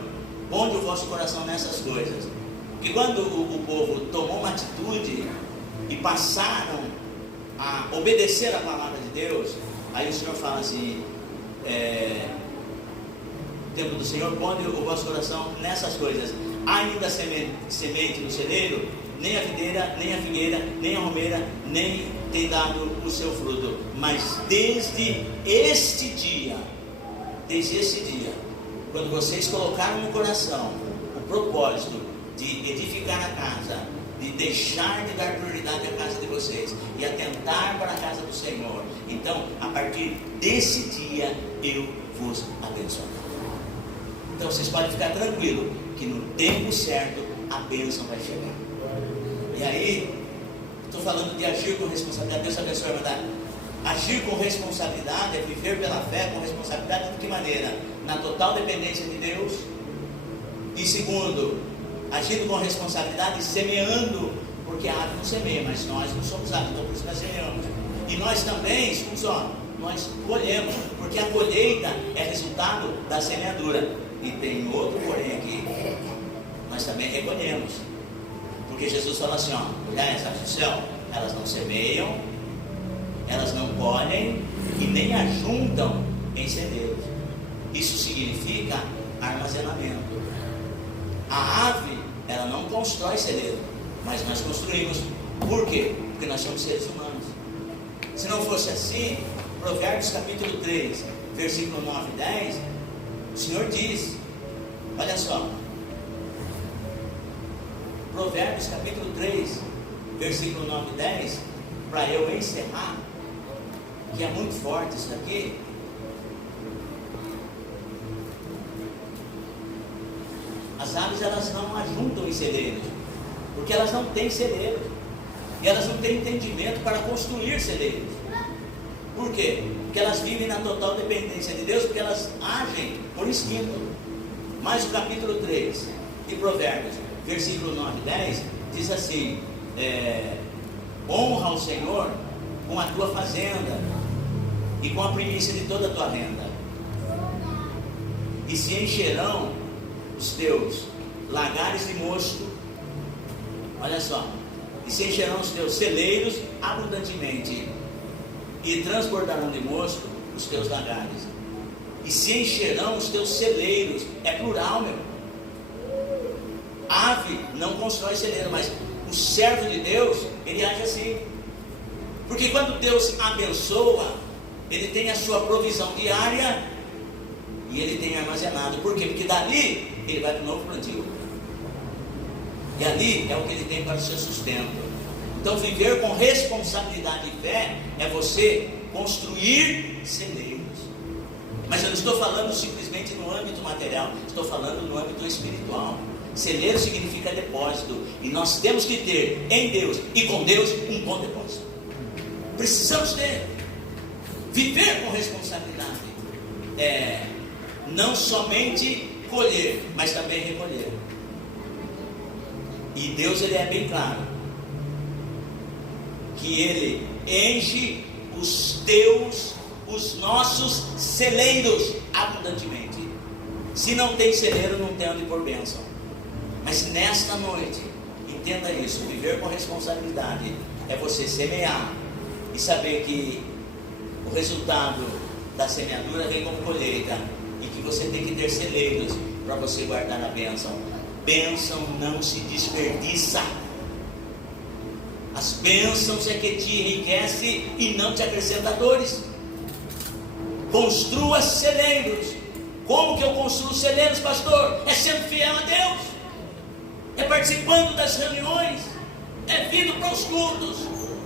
ponde o vosso coração nessas coisas. Que quando o povo tomou uma atitude e passaram a obedecer a palavra de Deus, aí o Senhor fala assim, templo do Senhor, ponde o vosso coração nessas coisas. Ainda semente no celeiro, nem a videira, nem a figueira, nem a romeira, nem tem dado o seu fruto. Mas desde este dia, quando vocês colocaram no coração o propósito de edificar a casa, de deixar de dar prioridade à casa de vocês e atentar para a casa do Senhor, então, a partir desse dia, eu vos abençoo. Então, vocês podem ficar tranquilos que no tempo certo, a bênção vai chegar. E aí, estou falando de agir com responsabilidade. Deus abençoe, irmã. Agir com responsabilidade é viver pela fé com responsabilidade. De que maneira? Na total dependência de Deus. E segundo, agindo com responsabilidade, semeando, porque a árvore não semeia, mas nós não somos árvores, então por isso nós semeamos. E nós também, escuta só, nós colhemos, porque a colheita é resultado da semeadura. E tem outro porém aqui, nós também recolhemos. Porque Jesus fala assim, olha as aves do céu, elas não semeiam, elas não colhem e nem ajuntam em celeiros. Isso significa armazenamento. A ave, ela não constrói celeiro, mas nós construímos. Por quê? Porque nós somos seres humanos. Se não fosse assim, Provérbios capítulo 3, versículo 9 e 10, o Senhor diz, olha só, Provérbios capítulo 3, versículo 9 e 10, para eu encerrar, que é muito forte isso daqui. As aves, elas não ajuntam em celeiros, porque elas não têm celeiros, e elas não têm entendimento para construir celeiros. Por quê? Porque elas vivem na total dependência de Deus, porque elas agem por instinto. Mas o capítulo 3 de Provérbios, versículo 9 e 10, diz assim, honra ao Senhor com a tua fazenda e com a primícia de toda a tua renda, e se encherão os teus lagares de mosto, olha só, e se encherão os teus celeiros abundantemente, e transbordarão de mosto os teus lagares, e se encherão os teus celeiros, é plural, meu. Ave não constrói celeiro, mas o servo de Deus, ele age assim, porque quando Deus abençoa, ele tem a sua provisão diária, e ele tem armazenado. Por quê? Porque dali ele vai para o novo plantio, e ali é o que ele tem para o seu sustento. Então, viver com responsabilidade e fé é você construir celeiros. Mas eu não estou falando simplesmente no âmbito material, estou falando no âmbito espiritual. Celeiro significa depósito, e nós temos que ter em Deus e com Deus um bom depósito. Precisamos ter. Viver com responsabilidade não somente colher, mas também recolher. E Deus, ele é bem claro que ele enche os nossos celeiros abundantemente. Se não tem celeiro, não tem onde pôr bênção. Mas nesta noite, entenda isso, viver com responsabilidade é você semear e saber que o resultado da semeadura vem como colheita, e que você tem que ter celeiros para você guardar a bênção. bênção não se desperdiça. As bênçãos é que te enriquece e não te acrescenta dores. Construa celeiros. Como que eu construo celeiros, pastor? É sendo fiel a Deus, é participando das reuniões, é vindo para os cultos,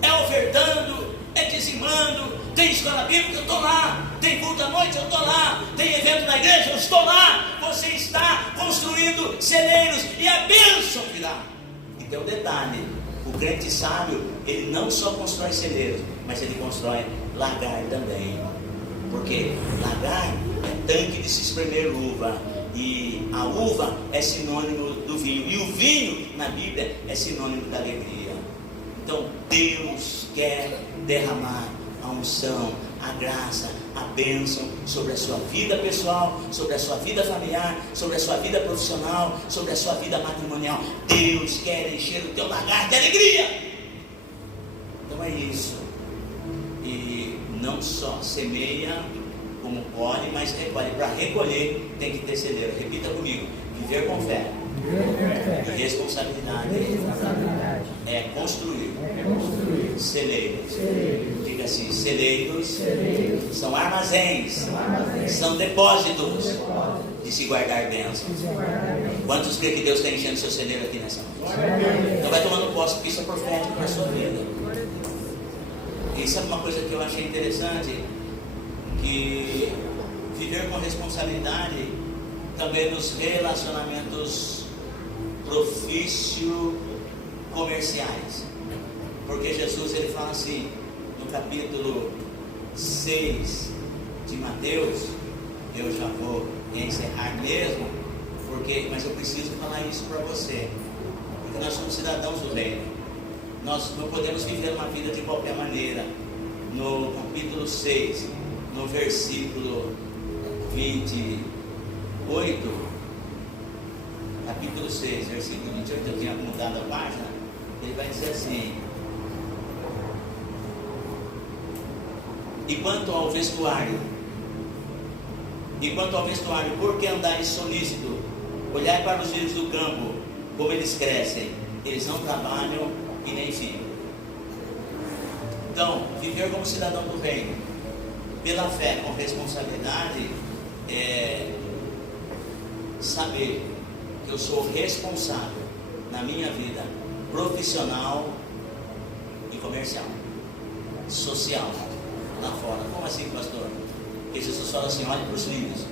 é ofertando, é dizimando. Tem escola bíblica, eu estou lá. Tem culto à noite, eu estou lá. Tem evento na igreja, eu estou lá. Você está construindo celeiros e a bênção virá. E tem um detalhe: o crente sábio, ele não só constrói celeiros, mas ele constrói lagar também. Porque lagar é tanque de se espremer uva, e a uva é sinônimo do vinho, e o vinho na Bíblia é sinônimo da alegria. Então Deus quer derramar a unção, a graça, a bênção sobre a sua vida pessoal, sobre a sua vida familiar, sobre a sua vida profissional, sobre a sua vida matrimonial. Deus quer encher o teu lagar de alegria. Então é isso. E não só semeia como pode, mas recolhe. Para recolher tem que ter celeiro. Repita comigo: viver com fé e responsabilidade é construir celeiros. Diga assim: celeiros são armazéns, são depósitos de se guardar bênçãos. Quantos creem que Deus está enchendo seu celeiro aqui nessa noite? Então vai tomando posse, porque isso é profético para a sua vida. E sabe uma coisa que eu achei interessante? Que viver com responsabilidade também nos relacionamentos profício-comerciais. Porque Jesus, ele fala assim, no capítulo 6 de Mateus, eu já vou encerrar mesmo, mas eu preciso falar isso para você, porque nós somos cidadãos do reino. Nós não podemos viver uma vida de qualquer maneira. No capítulo 6, no versículo 28, capítulo 6, versículo 28, eu tinha mudado a página, ele vai dizer assim: e quanto ao vestuário, por que andais solícito? Olhai para os lírios do campo, como eles crescem, eles não trabalham e nem fiam. Então, viver como cidadão do reino, pela fé, com responsabilidade, é saber que eu sou responsável na minha vida profissional e comercial, social, lá fora. Como assim, pastor? Porque Jesus fala assim: olhe para os lírios.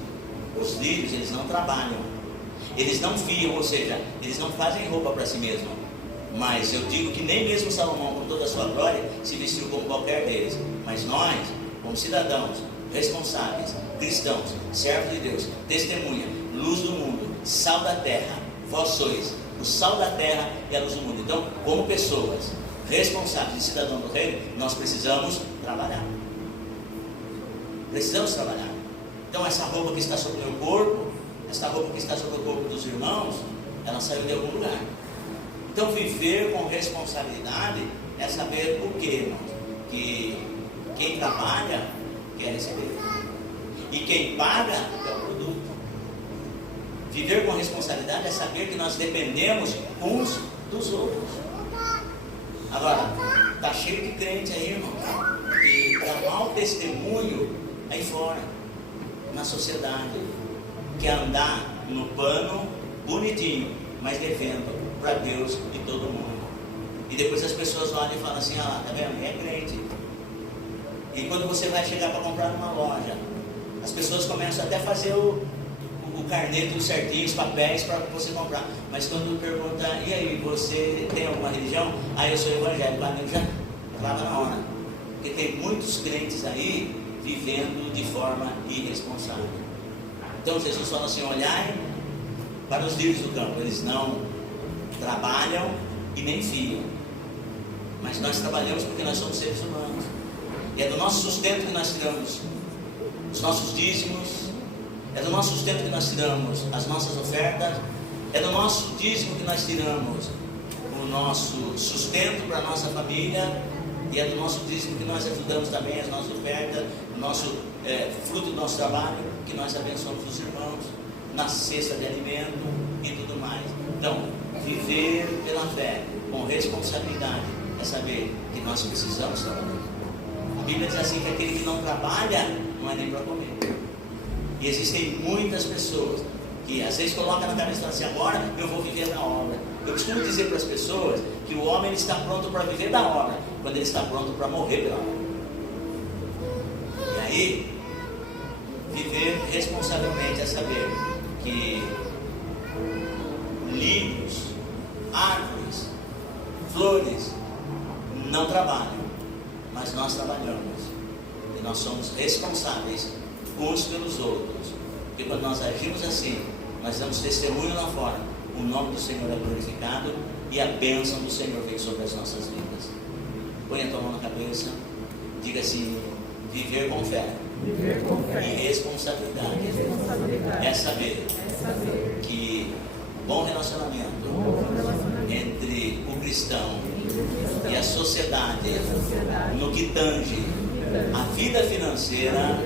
Os lírios, eles não trabalham, eles não fiam, ou seja, eles não fazem roupa para si mesmos. Mas eu digo que nem mesmo Salomão, com toda a sua glória, se vestiu como qualquer deles. Mas nós, como cidadãos responsáveis, cristãos, servos de Deus, testemunha, luz do mundo, sal da terra, vós sois o sal da terra e a luz do mundo. Então, como pessoas responsáveis e cidadãos do reino, nós precisamos trabalhar. Precisamos trabalhar. Então, essa roupa que está sobre o meu corpo, essa roupa que está sobre o corpo dos irmãos, ela saiu de algum lugar. Então, viver com responsabilidade é saber o que, irmãos? Que quem trabalha quer receber, e quem paga é o produto. Viver com responsabilidade é saber que nós dependemos uns dos outros. Agora, está cheio de crente aí, irmão, que dá mau testemunho aí fora, na sociedade, que andar no pano bonitinho, mas devendo para Deus e todo mundo. E depois as pessoas olham e falam assim: ah, tá vendo? É crente. E quando você vai chegar para comprar numa loja, as pessoas começam até a fazer o carnê tudo certinho, os papéis para você comprar. Mas quando pergunta: e aí, você tem alguma religião? Ah, eu sou evangélico. Ah, já lava na hora. Porque tem muitos crentes aí vivendo de forma irresponsável. Então Jesus fala assim: olhai para os lírios do campo, eles não trabalham e nem fiam, mas nós trabalhamos porque nós somos seres humanos, e é do nosso sustento que nós tiramos os nossos dízimos, é do nosso sustento que nós tiramos as nossas ofertas, é do nosso dízimo que nós tiramos o nosso sustento para a nossa família, e é do nosso dízimo que nós ajudamos também as nossas ofertas, o nosso fruto do nosso trabalho, que nós abençoamos os irmãos na cesta de alimento e tudo mais. Então, viver pela fé, com responsabilidade, é saber que nós precisamos trabalhar. A Bíblia diz assim, que aquele que não trabalha, não é nem para comer. E existem muitas pessoas que às vezes colocam na cabeça assim, agora eu vou viver da obra. Eu costumo dizer para as pessoas que o homem está pronto para viver da obra, quando ele está pronto para morrer pela obra. E aí, viver responsavelmente é saber que lírios, árvores, flores não trabalham, mas nós trabalhamos. E nós somos responsáveis uns pelos outros. Porque quando nós agimos assim, nós damos testemunho lá fora, o nome do Senhor é glorificado e a bênção do Senhor vem sobre as nossas vidas. Põe a tua mão na cabeça, diga assim: viver com fé, Viver com fé. e responsabilidade, Responsabilidade. é saber É saber que bom relacionamento bom relacionamento entre o cristão entre o cristão e a sociedade, e a sociedade, no que tange a vida financeira,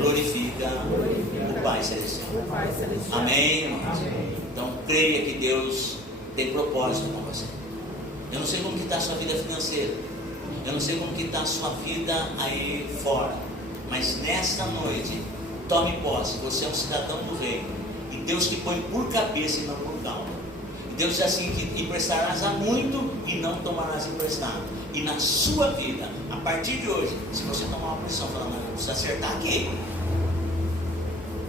glorifica o Pai Celestial. o Pai Celestial. Amém, irmãos? Amém. Então creia que Deus tem propósito com você. Eu não sei como que está a sua vida financeira, eu não sei como que está a sua vida aí fora, mas nesta noite tome posse. Você é um cidadão do reino, e Deus te põe por cabeça e não por cauda. E Deus diz assim, que emprestarás a muito e não tomarás emprestado. E na sua vida, a partir de hoje, se você tomar uma posição falando, não, eu preciso acertar aqui,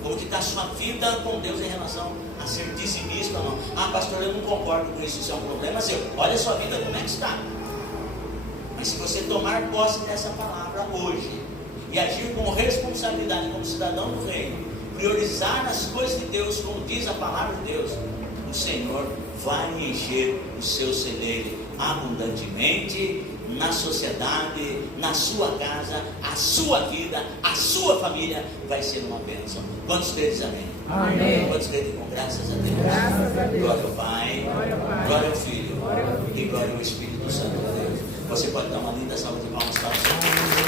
como que está a sua vida com Deus em relação a ser dizimista ou não? Ah, pastor, eu não concordo com isso, isso é um problema seu. Olha a sua vida como é que está. Mas se você tomar posse dessa palavra hoje e agir com responsabilidade como cidadão do reino, priorizar as coisas de Deus, como diz a palavra de Deus, o Senhor vai encher o seu celeiro abundantemente na sociedade, na sua casa, a sua vida, a sua família vai ser uma bênção. Quantos creem? Amém? Amém. Quantos creem com graças a Deus? Graças a Deus. Glória ao Pai, Glória ao Pai. glória ao Filho Glória ao Filho. e glória ao Espírito Santo de Deus. Você pode dar uma linda salva de palmas para o Senhor.